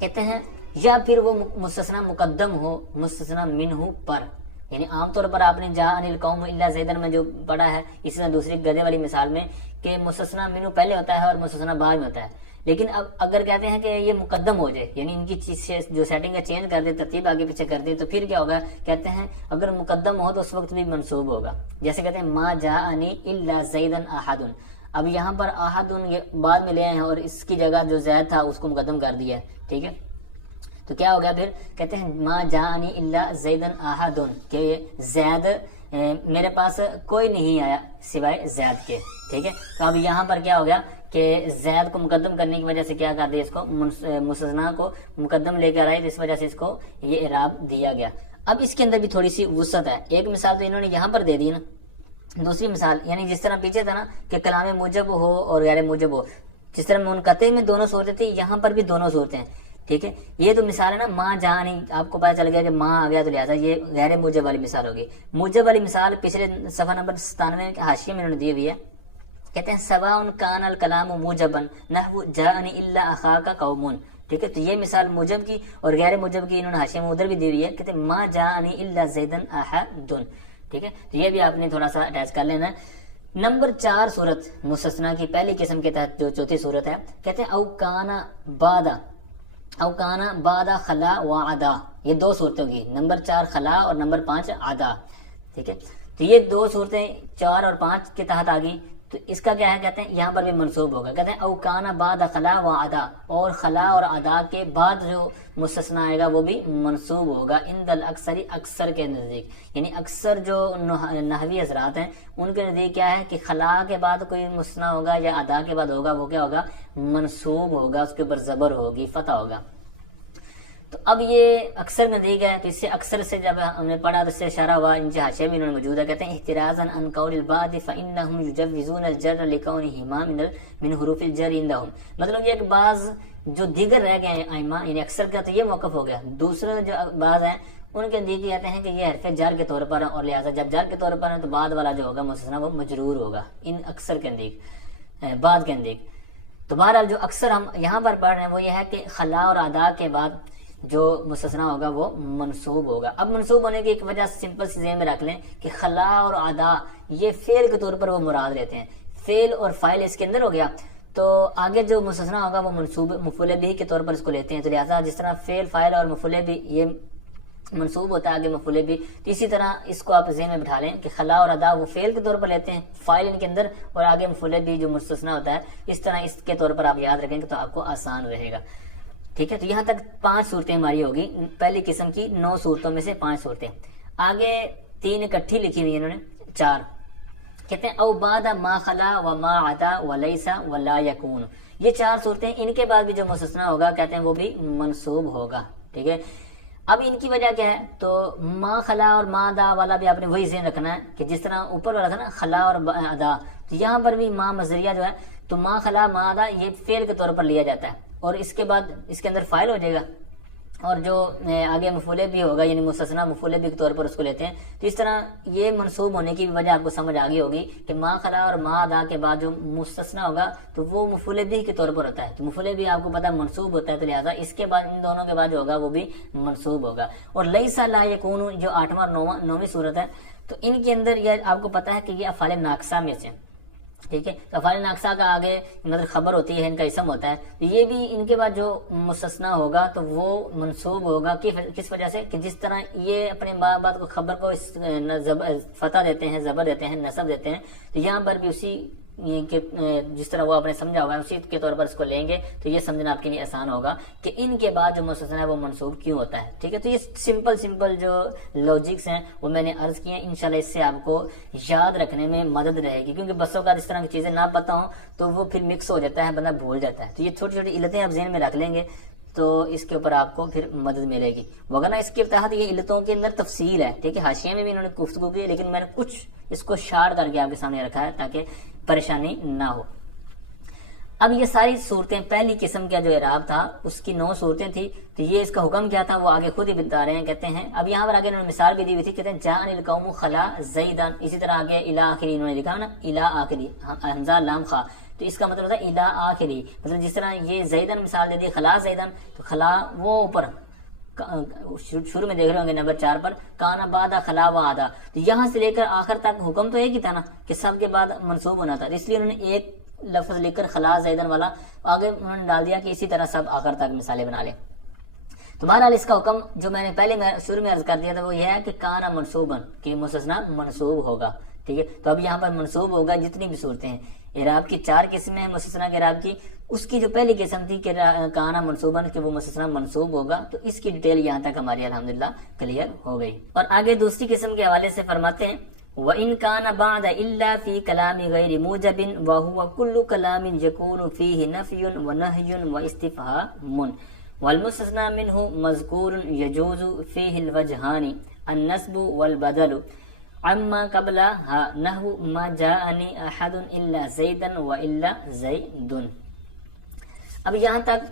کہتے ہیں یا پھر وہ مستثنی مقدم ہو مستثنی منہ پر. یعنی عام طور پر آپ نے جاء القوم الا زیدن میں جو پڑھا ہے، اسی طرح دوسری گدھے والی مثال میں کہ مستثنی منہ پہلے ہوتا ہے اور مستثنی بعد میں ہوتا ہے. لیکن اب اگر کہتے ہیں کہ یہ مقدم ہو جائے، یعنی ان کی چیز جو سیٹنگ ہے چینج کر دے، ترتیب آگے پیچھے کر دے، تو پھر کیا ہوگا؟ کہتے ہیں اگر مقدم ہو تو اس وقت بھی منصوب ہوگا. جیسے کہتے ہیں ما جاءنی الا زیدن احد. اب یہاں پر احد بعد میں لے آئے ہیں اور اس کی جگہ جو زید تھا اس کو مقدم کر دیا ہے. ٹھیک ہے. تو کیا ہو گیا پھر؟ کہتے ہیں ما جاءنی الا زیدن احد، کہ زید میرے پاس کوئی نہیں آیا سوائے زید کے. ٹھیک ہے. تو اب یہاں پر کیا ہو گیا کہ زید کو مقدم کرنے کی وجہ سے کیا کر دیا، اس کو مستثنی کو مقدم لے کر آئے، تو اس وجہ سے اس کو یہ اعراب دیا گیا. اب اس کے اندر بھی تھوڑی سی وسعت ہے. ایک مثال تو انہوں نے یہاں پر دے دی نا، دوسری مثال یعنی جس طرح پیچھے تھا نا کہ کلام موجب ہو اور غیر موجب ہو، جس طرح منقطع میں دونوں صورتیں تھی، یہاں پر بھی دونوں صورتیں. ٹھیک ہے. یہ تو مثال ہے نا ما جاءنی، آپ کو پتہ چل گیا کہ ما آ گیا تو لہٰذا یہ غیر موجب والی مثال ہوگی. موجب والی مثال پچھلے صفحہ نمبر 97 کے حاشیے میں انہوں نے دی ہوئی ہے. کہتے ہیں سواء کان الکلام موجبا نحو جاءنی الا اخاک قوم. ٹھیک ہے. تو یہ مثال موجب کی اور غیر موجب کی انہوں نے حاشیے میں ادھر بھی دی ہوئی ہے. کہتے ہیں ما جاءنی الا زیدن احد. ٹھیک ہے. تو یہ بھی آپ نے تھوڑا سا اٹیچ کر لینا ہے. نمبر 4 صورت مستثنی کی پہلی قسم کے تحت جو چوتھی صورت ہے، کہتے ہیں او کانا بعد خلا و عدا. یہ 2 صورتیں ہوگی، نمبر 4 خلا اور نمبر 5 عدا. ٹھیک ہے. تو یہ 2 صورتیں 4 اور 5 کے تحت آ گئی. تو اس کا کیا ہے؟ کہتے ہیں یہاں پر بھی منصوب ہوگا. کہتے ہیں او کانا بعد خلا و عدا، اور خلا اور عدا کے بعد جو مستثنی آئے گا وہ بھی منصوب ہوگا. عند الاکثر، اکثر کے نزدیک، یعنی اکثر جو نحوی حضرات ہیں ان کے نزدیک کیا ہے کہ خلا کے بعد کوئی مستثنی ہوگا یا عدا کے بعد ہوگا، وہ کیا ہوگا؟ منصوب ہوگا، اس کے اوپر زبر ہوگی، فتح ہوگا. تو اب یہ اکثر نزدیک ہے، تو اس سے اکثر سے جب ہم نے پڑھا تو اس سے اشارہ ہوا، ان کے حاشیے بھی انہوں نے موجود ہے. کہتے ہیں احترازا عن قول البعض فانهم يجوزون الجر لكونهما من حروف الجر عندهم. مطلب یہ کہ بعض جو دیگر رہ گئے ہیں ائمہ، یعنی اکثر کا تو یہ موقف ہو گیا. دوسرے جو بعض ہیں ان کے نزدیک کہتے ہیں کہ یہ حرف جر کے طور پر، اور لہٰذا جب جر کے طور پر ہے تو بعد والا جو ہوگا مستثنی وہ مجرور ہوگا. ان اکثر کے نزدیک، بعض کے نزدیک. تو بہرحال جو اکثر ہم یہاں پر پڑھ رہے ہیں وہ یہ ہے کہ خلا اور ادا کے بعد جو مستثنی ہوگا وہ منصوب ہوگا. اب منصوب ہونے کی ایک وجہ سمپل سی ذہن میں رکھ لیں کہ خلا اور ادا یہ فعل کے طور پر وہ مراد لیتے ہیں. فعل اور فاعل اس کے اندر ہو گیا، تو آگے جو مستثنی ہوگا وہ منصوب مفعول بھی کے طور پر اس کو لیتے ہیں. تو لہٰذا جس طرح فعل، فاعل اور مفعول بھی یہ منصوب ہوتا ہے آگے مفعول بھی. تو اسی طرح اس کو آپ ذہن میں بٹھا لیں کہ خلا اور ادا وہ فعل کے طور پر لیتے ہیں، فاعل ان کے اندر، اور آگے مفعول بھی جو مستثنا ہوتا ہے. اس طرح اس کے طور پر آپ یاد رکھیں گے تو آپ کو آسان رہے گا. ٹھیک ہے، تو یہاں تک 5 صورتیں ہماری ہوگی، پہلی قسم کی 9 صورتوں میں سے 5 صورتیں. آگے 3 اکٹھی لکھی ہوئی انہوں نے، 4 کہتے ہیں او بعد ما خلا و ما عدا و لیس و لا یکون. یہ 4 صورتیں، ان کے بعد بھی جو مستثنا ہوگا کہتے ہیں وہ بھی منصوب ہوگا. ٹھیک ہے، اب ان کی وجہ کیا ہے؟ تو ما خلا اور ما ادا والا بھی آپ نے وہی ذہن رکھنا ہے کہ جس طرح اوپر والا تھا نا خلا اور ادا، تو یہاں پر بھی ما مصدریہ جو ہے تو ما خلا ما ادا یہ فعل کے طور پر لیا جاتا ہے، اور اس کے بعد اس کے اندر فاعل ہو جائے گا، اور جو آگے مفعول بھی ہوگا یعنی مستثنا مفعول بھی کے طور پر اس کو لیتے ہیں. تو اس طرح یہ منصوب ہونے کی وجہ آپ کو سمجھ آ گئی ہوگی کہ ما خلا اور ما ادا کے بعد جو مستثنا ہوگا تو وہ مفعول بھی کے طور پر ہوتا ہے. تو مفعول بھی آپ کو پتا منصوب ہوتا ہے، تو لہٰذا اس کے بعد ان دونوں کے بعد جو ہوگا وہ بھی منصوب ہوگا. اور لیس لا یکون جو 8واں اور 9ویں صورت ہے، تو ان کے اندر یہ آپ کو پتا ہے کہ یہ افعال ناقصہ میں سے. ٹھیک ہے، تو افعال ناقصہ کا آگے مطلب خبر ہوتی ہے، ان کا اسم ہوتا ہے. تو یہ بھی ان کے بعد جو مستثنا ہوگا تو وہ منصوب ہوگا کس وجہ سے کہ جس طرح یہ اپنے بعد کو خبر کو فتح دیتے ہیں، زبر دیتے ہیں، نصب دیتے ہیں، تو یہاں پر بھی اسی کہ جس طرح وہ آپ نے سمجھا ہوا ہے اسی کے طور پر اس کو لیں گے تو یہ سمجھنا آپ کے لیے آسان ہوگا کہ ان کے بعد جو مستثنا ہے وہ منصوب کیوں ہوتا ہے. ٹھیک ہے، تو یہ سمپل جو لاجکس ہیں وہ میں نے عرض کیے ہیں. انشاءاللہ اس سے آپ کو یاد رکھنے میں مدد رہے گی، کیونکہ بسوں کا اس طرح کی چیزیں نہ پتہ ہوں تو وہ پھر مکس ہو جاتا ہے، بندہ بھول جاتا ہے. تو یہ چھوٹی چھوٹی علتیں آپ ذہن میں رکھ لیں گے تو اس کے اوپر آپ کو پھر مدد ملے گی. وغیرہ اس کے تحت یہ علتوں کے اندر تفصیل ہے. ٹھیک ہے، حاشیے میں بھی انہوں نے گفتگو کی ہے، لیکن میں نے کچھ اس کو شارٹ کر کے آپ کے سامنے رکھا ہے تاکہ پریشانی نہ ہو. اب یہ ساری صورتیں پہلی قسم کا جو اعراب تھا اس کی 9 صورتیں تھی. تو یہ اس کا حکم کیا تھا وہ آگے خود ہی بتا رہے ہیں. کہتے ہیں اب یہاں پر آگے انہوں نے مثال بھی دی ہوئی تھی، کہتے ہیں جاءنی القوم خلا زیدان. اسی طرح آگے الی آخری انہوں نے لکھا نا، الی آخری حمزہ لام خا، تو اس کا مطلب ہوتا ہے الی آخری. مطلب جس طرح یہ زیدان مثال دے دی خلا زیدان، تو خلا وہ اوپر شروع میں دیکھ رہے ہوں گے نمبر 4 پر کانا بعد خلا و آدا. تو یہاں سے لے کر آخر تک حکم تو ایک ہی تھا نا کہ سب کے بعد منصوب ہونا تھا، اس لیے انہوں نے ایک لفظ لکھ کر خلا زیدن والا آگے انہوں نے ڈال دیا کہ اسی طرح سب آخر تک مثالیں بنا لیں. تو بہرحال اس کا حکم جو میں نے پہلے شروع میں عرض کر دیا تھا وہ یہ ہے کہ کانا منصوبن، کہ مستثنا منصوب ہوگا. ٹھیک ہے، تو اب یہاں پر منصوب ہوگا جتنی بھی صورتیں ہیں. اعراب کی 4 قسمیں ہیں مستثنا کے اعراب کی. اس کی جو پہلی قسم تھی کہ کانا منصوبن کہ وہ مستثنا منصوب ہوگا، تو اس کی ڈیٹیل یہاں تک ہماری الحمدللہ کلیئر ہو گئی. اور آگے دوسری قسم کے حوالے سے فرماتے ہیں وَإِن كَانَ بَعْدَ إِلَّا فِي كَلَامِ غَيْرِ مُوجَبٍ وَهُوَ كُلُّ كَلَامٍ يَكُونُ فِيهِ نَفْيٌ وَنَهْيٌ وَإِسْتِفْهَامٌ وَالْمُسْتَثْنَى مِنْهُ مَذْكُورٌ يَجُوزُ فِيهِ الْوَجْهَانِ النَّصْبُ وَالْبَدَلُ عَمَّا قَبْلَهَا نَحْوُ مَا جَاءَنِي أَحَدٌ إِلَّا زَيْدًا وَإِلَّا زَيْدٌ. اب یہاں تک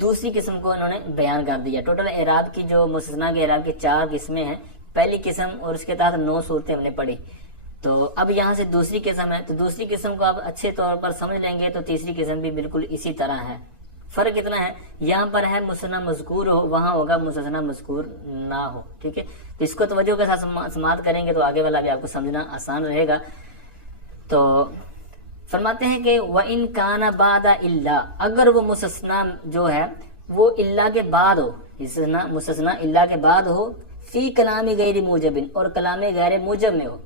دوسری قسم کو انہوں نے بیان کر دیا. ٹوٹل اعراب کی جو مستثنا کے اعراب کی 4 قسمیں ہیں، پہلی قسم اور اس کے تحت 9 صورتیں ہم نے پڑھی. تو اب یہاں سے دوسری قسم ہے، تو دوسری قسم کو آپ اچھے طور پر سمجھ لیں گے تو تیسری قسم بھی بالکل اسی طرح ہے. فرق اتنا ہے یہاں پر ہے مستثنا مذکور ہو، وہاں ہوگا مستثنا مذکور نہ ہو. ٹھیک ہے، تو اس کو توجہ کے ساتھ سماعت کریں گے تو آگے والا بھی آپ کو سمجھنا آسان رہے گا. تو فرماتے ہیں کہ وَإِن كَانَ بَعْدَ إِلَّا، اگر وہ مستثنا جو ہے وہ الا کے بعد ہو، مستثنا الا کے بعد ہو، فی کلام غیر موجب، اور کلام غیر موجب میں ہو.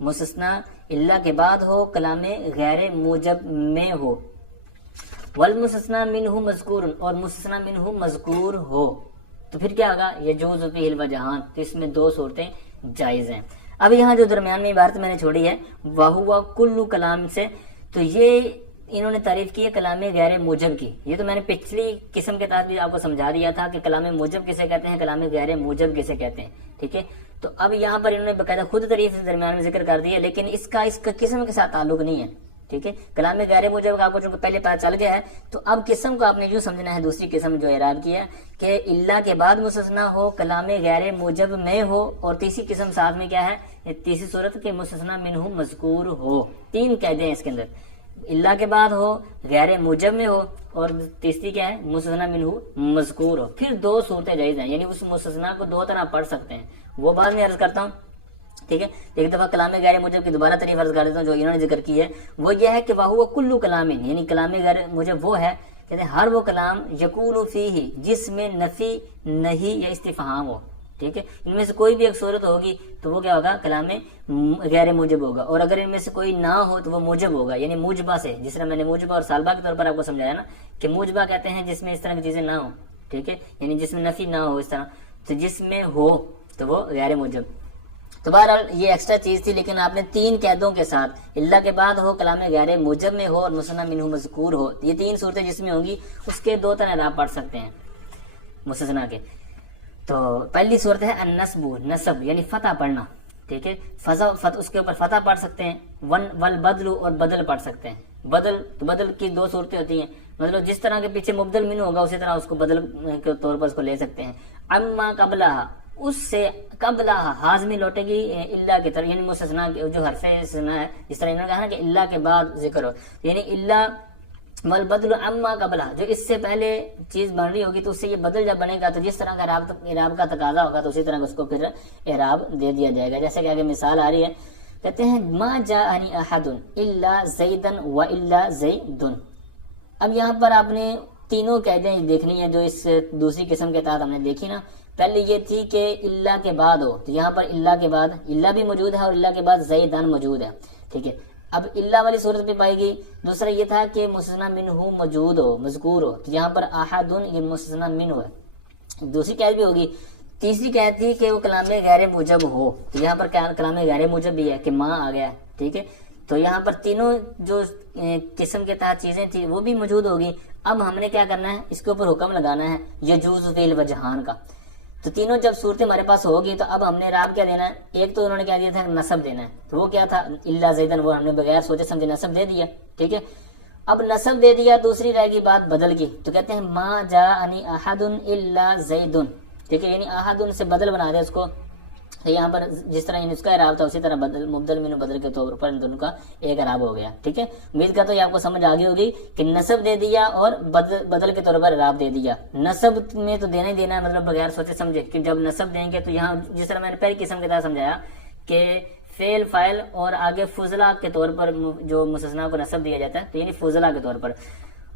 مستثنا الا کے بعد ہو، کلام غیر موجب میں ہو. والمستثنى منہ مذکور، اور مستثنى منہ مذکور ہو، تو پھر کیا ہوگا؟ یجوز فیہ الوجہان. تو اس میں 2 صورتیں جائز ہیں. اب یہاں جو درمیان میں عبارت میں نے چھوڑی ہے وَهُوَ كُلُّ کلام سے، تو یہ انہوں نے تعریف کی ہے کلام غیر موجب کی. یہ تو میں نے پچھلی قسم کے تحت بھی آپ کو سمجھا دیا تھا کہ کلام موجب کسے کہتے ہیں، کلام غیر موجب کسے کہتے ہیں. ٹھیک ہے، تو اب یہاں پر انہوں نے باقاعدہ خود تعریف درمیان میں ذکر کر دی ہے، لیکن اس کا قسم کے ساتھ تعلق نہیں ہے. ٹھیک ہے، کلام غیر موجب کا آپ کو چونکہ پہلے پتہ چل گیا ہے، تو اب قسم کو آپ نے یوں سمجھنا ہے، دوسری قسم جو اعراب کی ہے کہ الا کے بعد مستثنا ہو، کلام غیر موجب میں ہو، اور تیسری قسم ساتھ میں کیا ہے، تیسری صورت کے مستثنا منہ مذکور ہو. 3 قیدیں ہیں اس کے اندر، الا کے بعد ہو، غیر موجب میں ہو، اور تیسری کیا ہے، مستثنا منہ مذکور ہو. پھر 2 صورتیں جائز ہیں، یعنی اس مستثنا کو 2 طرح پڑھ سکتے ہیں. وہ بعد میں عرض کرتا ہوں. ٹھیک ہے، ایک دفعہ کلام غیر موجب کی دوبارہ تعریف عرض کر دیتا ہوں جو انہوں نے ذکر کی ہے. وہ یہ ہے کہ وَهُوَ كُلُّ کلام، یعنی کلام غیر موجب وہ ہے کہتے ہیں ہر وہ کلام یقول فیہ جس میں نفی، نہیں یا استفہام ہو. ٹھیک ہے. ان میں سے کوئی بھی ایک صورت ہوگی تو وہ کیا ہوگا؟ کلام غیر موجب ہوگا. اور اگر ان میں سے کوئی نہ ہو تو وہ موجب ہوگا، یعنی موجبہ سے. جس طرح میں نے موجبہ اور سالبہ کے طور پر آپ کو سمجھایا نا کہ موجبہ کہتے ہیں جس میں اس طرح کی چیزیں نہ ہوں، ٹھیک ہے، یعنی جس میں نفی نہ ہو اس طرح. تو جس میں ہو تو وہ غیر موجب. تو بہرحال یہ ایکسٹرا چیز تھی، لیکن آپ نے 3 قیدوں کے ساتھ اللہ کے بعد ہو، کلام غیر موجب میں ہو اور مثنی منہ مذکور ہو، یہ 3 صورتیں جس میں ہوں گی اس کے 2 طرح اعراب پڑھ سکتے ہیں مستثنا کے. تو پہلی صورت ہے النصب، نصب یعنی فتح پڑھنا، ٹھیک ہے. اس کے اوپر فتح پڑھ سکتے ہیں. والبدل اور بدل پڑھ سکتے ہیں. بدل کی 2 صورتیں ہوتی ہیں، مطلب جس طرح کے پیچھے مبدل منہ ہوگا اسی طرح اس کو بدل کے طور پر اس کو لے سکتے ہیں. اما قبلہ، اس سے قبلہ حازمی لوٹے گی اللہ کی طرف، یعنی مستثنا جو حرف استثناء ہے، جس طرح انہوں نے کہا نا کہ اللہ کے بعد ذکر ہو، یعنی اللہ والبدل اما قبلہ، جو اس سے پہلے چیز بن رہی ہوگی تو اس سے یہ بدل جب بنے گا تو جس طرح کا اعراب کا تقاضا ہوگا تو اسی طرح اس کو پھر اعراب دے دیا جائے گا. جیسے کہ آگے مثال آ رہی ہے، کہتے ہیں ما جاءنی احد الا زیدا والا زید. اب یہاں پر آپ نے تینوں قیدیں دیکھنی ہیں جو اس دوسری قسم کے تحت ہم نے دیکھی نا. پہلے یہ تھی کہ اللہ کے بعد ہو، تو یہاں پر اللہ کے بعد اللہ بھی موجود ہے اور اللہ کے بعد زیدان موجود ہے، ٹھیک ہے. اب اللہ والی صورت بھی پائے گی. دوسرا یہ تھا کہ مستثنی منہ موجود ہو، مذکور ہو، تو یہاں پر احد یہ مستثنی منہ ہے، دوسری قید بھی ہوگی. تیسری قید تھی کہ وہ کلام غیر موجب ہو، تو یہاں پر کلام غیر موجب بھی ہے کہ ماں آ گیا، ٹھیک ہے. تو یہاں پر تینوں جو قسم کے تحت چیزیں تھیں وہ بھی موجود ہوگی. اب ہم نے کیا کرنا ہے، اس کے اوپر حکم لگانا ہے یجوز فی الوجہان کا. تو تینوں جب صورتیں ہمارے پاس ہوگی تو اب ہم نے اعراب کیا دینا ہے. ایک تو انہوں نے کیا دیا تھا، نصب دینا ہے، تو وہ کیا تھا الا زیدن، وہ ہم نے بغیر سوچے سمجھے نصب دے دیا، ٹھیک ہے. اب نصب دے دیا، دوسری رہ گئی بات بدل کی. تو کہتے ہیں ما جاءنی احد الا زید، ٹھیک ہے، یعنی احد سے بدل بنا دے اس کو. تو یہاں پر جس طرح اس کا اعراب تھا اسی طرح مبدل منہ بدل کے طور پر ان دونوں کا ایک اعراب ہو گیا، ٹھیک ہے. امید کرتا ہوں یہ آپ کو سمجھ آگے ہوگی کہ نصب دے دیا اور بدل کے طور پر اعراب دے دیا. نصب میں تو دینا ہی دینا ہے، مطلب بغیر سوچے سمجھے کہ جب نصب دیں گے تو یہاں جس طرح میں نے پہلی قسم کے تحت سمجھایا کہ فعل فاعل اور آگے فضلہ کے طور پر جو مستثنا کو نصب دیا جاتا ہے، تو یعنی فضلہ کے طور پر.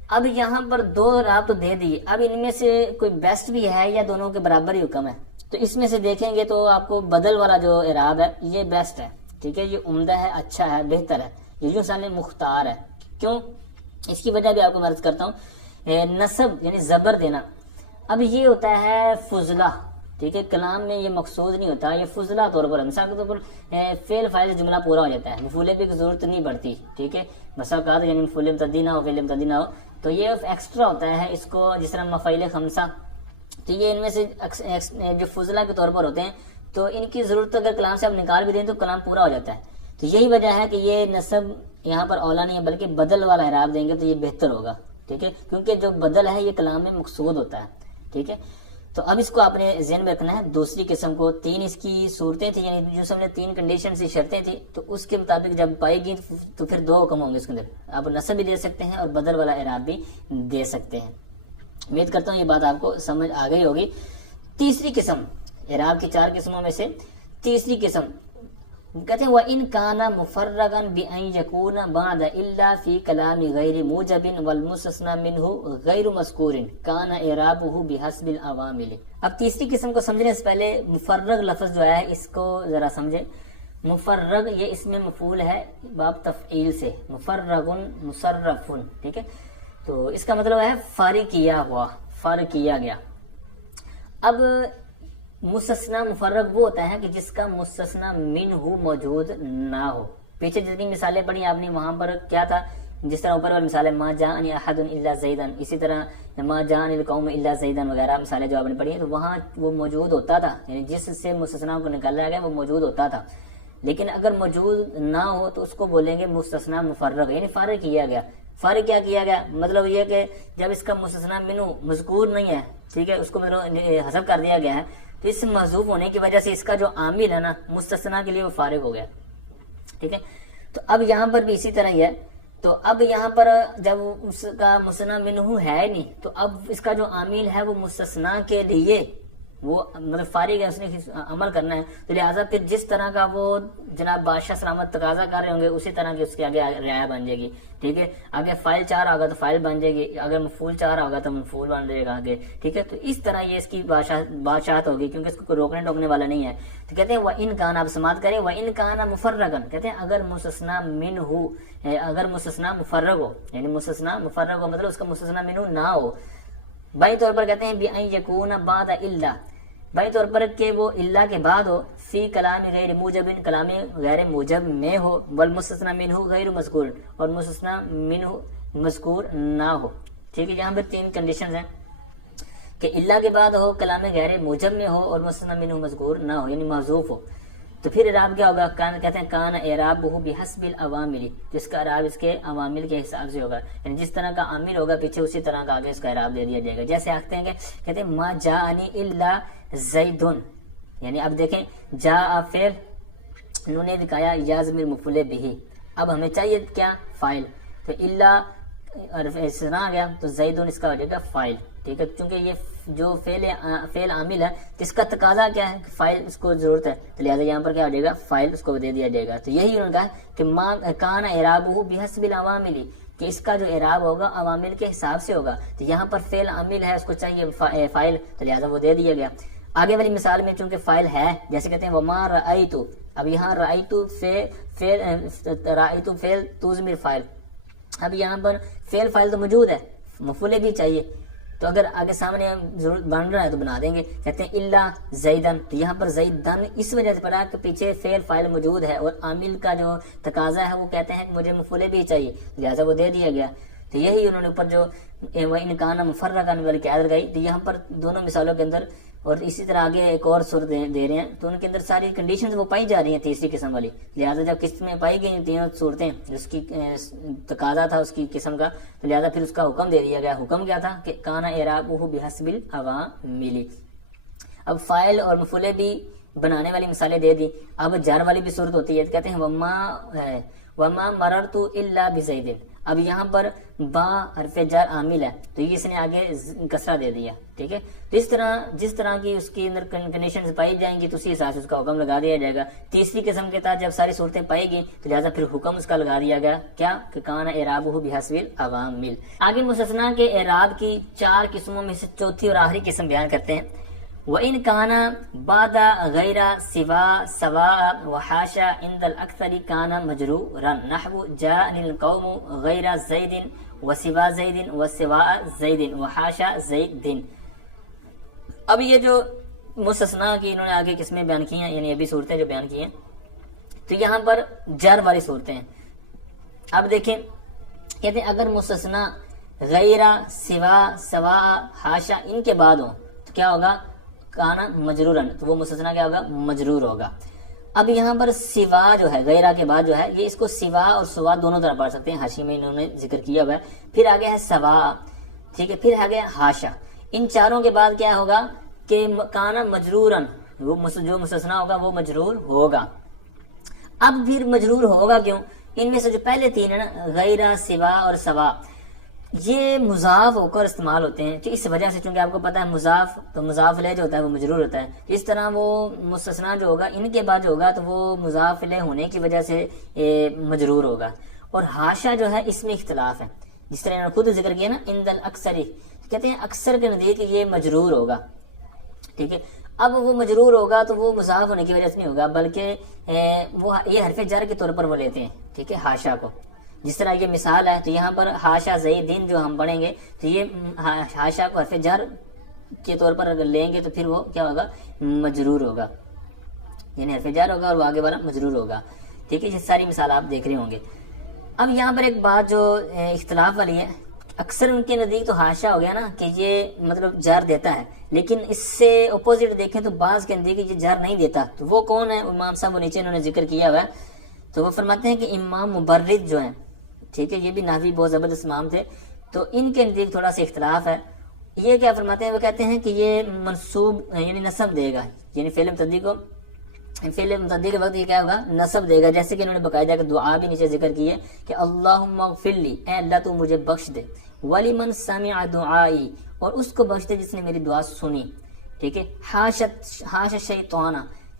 اب یہاں پر 2 اعراب تو دے دیے، اب ان میں سے کوئی بیسٹ بھی ہے یا دونوں کے برابر ہی حکم ہے. تو اس میں سے دیکھیں گے تو آپ کو بدل والا جو اعراب ہے یہ بیسٹ ہے، ٹھیک ہے، یہ عمدہ ہے، اچھا ہے، بہتر ہے، یہ جو سال مختار ہے. کیوں؟ اس کی وجہ بھی آپ کو عرض کرتا ہوں. نصب یعنی زبر دینا، اب یہ ہوتا ہے فضلہ، ٹھیک ہے. کلام میں یہ مقصود نہیں ہوتا، یہ فضلہ طور پر مثال کے طور پر فعل فاعل جملہ پورا ہو جاتا ہے، مفعول بھی کی ضرورت نہیں پڑتی، ٹھیک ہے. مثال کہا یعنی مفعول متعدی نہ ہو، فعل متعدی نہ ہو، تو یہ ایکسٹرا ہوتا ہے. اس کو جس طرح مفعول خمسہ، تو یہ ان میں سے جو فضلہ کے طور پر ہوتے ہیں تو ان کی ضرورت اگر کلام سے آپ نکال بھی دیں تو کلام پورا ہو جاتا ہے. تو یہی وجہ ہے کہ یہ نصب یہاں پر اولا نہیں ہے بلکہ بدل والا اعراب دیں گے تو یہ بہتر ہوگا، ٹھیک ہے، کیونکہ جو بدل ہے یہ کلام میں مقصود ہوتا ہے، ٹھیک ہے. تو اب اس کو آپ نے ذہن میں رکھنا ہے. دوسری قسم کو 3 اس کی صورتیں تھیں، یعنی جو سب نے 3 کنڈیشن سی شرطیں تھیں، تو اس کے مطابق جب پائے گی تو پھر 2 حکم ہوں گے اس کے اندر. آپ نصب بھی دے سکتے ہیں اور بدل والا اعراب بھی دے سکتے ہیں. امید کرتا ہوں یہ بات آپ کو سمجھ آ گئی ہوگی. تیسری قسم اعراب کی 4 قسموں میں سے تیسری قسم کہتے ہیں وَإِن كَانَ مُفَرَّغًا بِأَن يَكُونَ بَعْدَ إِلَّا فِي كَلَامِ غَيْرِ مُوجَبٍ وَالْمُسْتَثْنَى مِنْهُ غَيْرُ مَذْكُورٍ كَانَ إِعْرَابُهُ بِحَسْبِ الْعَوَامِلِ. اب تیسری قسم کو سمجھنے سے پہلے مفرغ لفظ جو ہے اس کو ذرا سمجھیں. مفرغ یہ اس میں مفعول ہے باب تفعیل سے، مفرغن مصرفن، ٹھیک ہے. تو اس کا مطلب ہے فارغ کیا ہوا، فارغ کیا گیا. اب مستثنا مفرغ وہ ہوتا ہے کہ جس کا مستثنا منہ موجود نہ ہو. پیچھے جتنی مثالیں پڑھی آپ نے وہاں پر کیا تھا، جس طرح اوپر والی مثالیں ما جاءنی احد الا زیدن، اسی طرح ما جاءنی القوم الا زیدن وغیرہ مثالیں جو آپ نے پڑھی ہیں، تو وہاں وہ موجود ہوتا تھا، یعنی جس سے مستثنا کو نکالا گیا وہ موجود ہوتا تھا. لیکن اگر موجود نہ ہو تو اس کو بولیں گے مستثنا مفرغ، یعنی فارغ کیا گیا. فارغ کیا کیا گیا مطلب یہ کہ جب اس کا مستثنا منہ مذکور نہیں ہے، ٹھیک ہے، اس کو مطلب حذف کر دیا گیا ہے، تو اس محذوف ہونے کی وجہ سے اس کا جو عامل ہے نا مستثنا کے لیے وہ فارغ ہو گیا، ٹھیک ہے. تو اب یہاں پر بھی اسی طرح ہی ہے. تو اب یہاں پر جب اس کا مستثنا منہ ہے نہیں تو اب اس کا جو عامل ہے وہ مستثنا کے لیے وہ مطلب فارغ ہے، اس نے عمل کرنا ہے، تو لہٰذا پھر جس طرح کا وہ جناب بادشاہ سلامت تقاضا کر رہے ہوں گے اسی طرح کی اس کے آگے رعایا بن جائے گی، ٹھیک ہے. آگے فائل چاہ رہا ہوگا تو فائل بن جائے گی، اگر مفعول چاہ رہا ہوگا تو مفعول بن جائے گا آگے، ٹھیک ہے. تو اس طرح یہ اس کی بادشاہت ہوگی، کیونکہ اس کو کوئی روکنے ٹوکنے والا نہیں ہے. تو کہتے ہیں وَإِن كَانَ، آپ سماعت کریں، وَإِن كَانَ مُفَرَّغًا، کہتے ہیں اگر مستثنیٰ منہ، اگر مستثنیٰ مفرغ ہو، یعنی مستثنیٰ مفرغ ہو مطلب اس کا مستثنیٰ منہ نہ ہو. بائی طور پر کہتے ہیں بِأَن يَكُونَ بَعْدَ إِلَّا، بائی طور پر کہ وہ اللہ کے بعد ہو، فی کلام غیر موجب، کلام غیر موجب میں ہو، والمستثنیٰ منہ غیر مذکور، اور مستثنیٰ منہ مذکور نہ ہو، ٹھیک ہے. یہاں پر 3 کنڈیشنز ہیں کہ اللہ کے بعد ہو، کلام غیر موجب میں ہو، اور مستثنیٰ منہ مذکور نہ ہو یعنی محذوف ہو. تو پھر اعراب کیا ہوگا؟ کہتے ہیں کان اعرابہ بحسب العوامل، جس کا اعراب اس کے عوامل کے حساب سے ہوگا، یعنی جس طرح کا عامل ہوگا پیچھے اسی طرح کا آگے اس کا اعراب دے دیا جائے گا. جیسے آختے ہیں کہ کہتے ہیں ما جاءنی الا زیدن، یعنی اب دیکھیں جاء فعل، انہوں نے دکھایا یا ضمیر مفعول بہ، اب ہمیں چاہیے کیا؟ فاعل. تو الا استثناء آ گیا تو زیدن اس کا ہو جائے گا فاعل، ٹھیک ہے. چونکہ یہ جو فعل عامل ہے اس کا تقاضا کیا ہے؟ فاعل اس کو ضرورت ہے، تو لہٰذا یہاں پر کیا ہو جائے گا؟ فاعل اس کو دے دیا جائے گا. تو یہی انہوں نے کہا کہ ما کان اعرابہ بحسب العوامل، کہ اس کا جو اعراب ہوگا عوامل کے حساب سے ہوگا. تو یہاں پر فعل عامل ہے، اس کو چاہیے فاعل، تو لہٰذا وہ دے دیا گیا. آگے والی مثال میں چونکہ فاعل ہے، جیسے کہتے ہیں وما رأیت، اب یہاں رأیت فعل تو ضمیر فاعل، اب یہاں پر فعل فاعل تو موجود ہے، مفعول بھی چاہیے، تو اگر آگے سامنے ضرورت بن رہا ہے تو بنا دیں گے. کہتے ہیں الا زیدن، تو یہاں پر زیدن اس وجہ سے پڑھا کہ پیچھے فعل فاعل موجود ہے اور عامل کا جو تقاضا ہے وہ کہتے ہیں کہ مجھے مفعول بھی چاہیے، لہٰذا وہ دے دیا گیا. تو یہی انہوں نے اوپر جو وَإِن كَانَ مُفَرَّغًا والی قاعدہ لگائی. تو یہاں پر دونوں مثالوں کے اندر اور اسی طرح آگے ایک اور صورت دے رہے ہیں، تو ان کے اندر ساری کنڈیشنز وہ پائی جا رہی ہیں تیسری قسم والی. لہٰذا جب قسم میں پائی گئی تینوں صورتیں، جس کی تقاضا تھا اس کی قسم کا، تو لہٰذا پھر اس کا حکم دے دیا گیا. حکم کیا تھا؟ کہ کانا اعرابہ بحسب العوامل. اب فاعل اور مفعول بھی بنانے والی مثالیں دے دی. اب جار والی بھی صورت ہوتی ہے، کہتے ہیں وما مررت الا بزید. اب یہاں پر با حرف جر عامل ہے، تو یہ اس نے آگے کسرہ دے دیا، ٹھیک ہے. تو اس طرح جس طرح کی اس کے اندر کنڈیشنز پائی جائیں گی تو اسی حساب سے اس کا حکم لگا دیا جائے گا. تیسری قسم کے تحت جب ساری صورتیں پائی گئی تو لہٰذا پھر حکم اس کا لگا دیا گیا، کیا؟ کہ کان اعرابہ بحسب العوامل. آگے مستثنیٰ کے اعراب کی 4 قسموں میں سے چوتھی اور آخری قسم بیان کرتے ہیں. وَإِن كَانَ بَعْدَ غَيْرَ سِوَا سَوَاء وَحَاشَ عِنْدَ الْأَكْثَرِ كَانَ مَجْرُورًا نَحْوُ جَاءَنِي الْقَوْمُ غَيْرَ زَيْدٍ وَسِوَا زَيْدٍ وَسِوَاءَ زَيْدٍ وَحَاشَ زَيْدٍ. اب یہ جو مستثنیٰ کی انہوں نے آگے قسمیں بیان کی ہیں، یعنی ابھی صورتیں جو بیان کی ہیں، تو یہاں پر جر والی صورتیں ہیں. اب دیکھیں کہتے ہیں اگر مستثنیٰ غیر سوا سواء حاشا ان کے بعد ہوں تو کیا ہوگا؟ کانا مجرورن، تو وہ مستثنیٰ کیا ہوگا؟ مجرور ہوگا. اب یہاں پر سوا جو ہے غیرہ کے بعد جو ہے، یہ اس کو سوا اور سوا دونوں طرح پڑھ سکتے ہیں، حاشی میں انہوں نے ذکر کیا ہوا ہے. پھر آگے ہے سوا، ٹھیک ہے، پھر آگے حاشا. ان چاروں کے بعد کیا ہوگا؟ کہ کانا مجرورن، وہ جو مستثنیٰ ہوگا وہ مجرور ہوگا. اب پھر مجرور ہوگا کیوں؟ ان میں سے جو پہلے 3 ہیں نا، غیرہ، سوا اور سوا، یہ مضاف ہو کر استعمال ہوتے ہیں. تو اس وجہ سے چونکہ آپ کو پتا ہے مضاف تو مضاف الیہ جو ہوتا ہے وہ مجرور ہوتا ہے، اس طرح وہ مستثنیٰ جو ہوگا ان کے بعد جو ہوگا تو وہ مضاف الیہ ہونے کی وجہ سے مجرور ہوگا. اور حاشا جو ہے اس میں اختلاف ہے، جس طرح انہوں نے خود ذکر کیا نا عند الاکثر، کہتے ہیں اکثر کے نزدیک یہ مجرور ہوگا، ٹھیک ہے. اب وہ مجرور ہوگا تو وہ مضاف ہونے کی وجہ سے نہیں ہوگا، بلکہ وہ یہ حرف جر کے طور پر وہ لیتے ہیں، ٹھیک ہے، حاشا کو. جس طرح یہ مثال ہے، تو یہاں پر حاشا زیدین جو ہم پڑھیں گے تو یہ حاشا کو حرف جر کے طور پر اگر لیں گے تو پھر وہ کیا ہوگا؟ مجرور ہوگا، یعنی حرف جر ہوگا اور وہ آگے والا مجرور ہوگا، ٹھیک ہے. یہ ساری مثال آپ دیکھ رہے ہوں گے. اب یہاں پر ایک بات جو اختلاف والی ہے، اکثر ان کے نزدیک تو حاشا ہو گیا نا کہ یہ مطلب جر دیتا ہے، لیکن اس سے اپوزٹ دیکھیں تو بعض کے نزدیک یہ جر نہیں دیتا. تو وہ کون ہے؟ امام صاحب وہ نیچے انہوں نے ذکر کیا ہوا ہے. تو وہ فرماتے ہیں کہ امام مبرد جو ہیں، ٹھیک ہے، یہ بھی نحوی بہت زبردست امام تھے، تو ان کے نزدیک تھوڑا سا اختلاف ہے. یہ کیا فرماتے ہیں؟ وہ کہتے ہیں کہ یہ منصوب یعنی نصب دے گا، یعنی فعل متعدی کے وقت یہ کیا ہوگا؟ نصب دے گا. جیسے کہ انہوں نے باقاعدہ کہ دعا بھی نیچے ذکر کی ہے کہ اللہم اغفر لی، اے اللہ تو مجھے بخش دے، وَلِمَنْ سَمِعَ دُعَائی، اور اس کو بخش دے جس نے میری دعا سنی، ٹھیک ہے. حاش شیطان،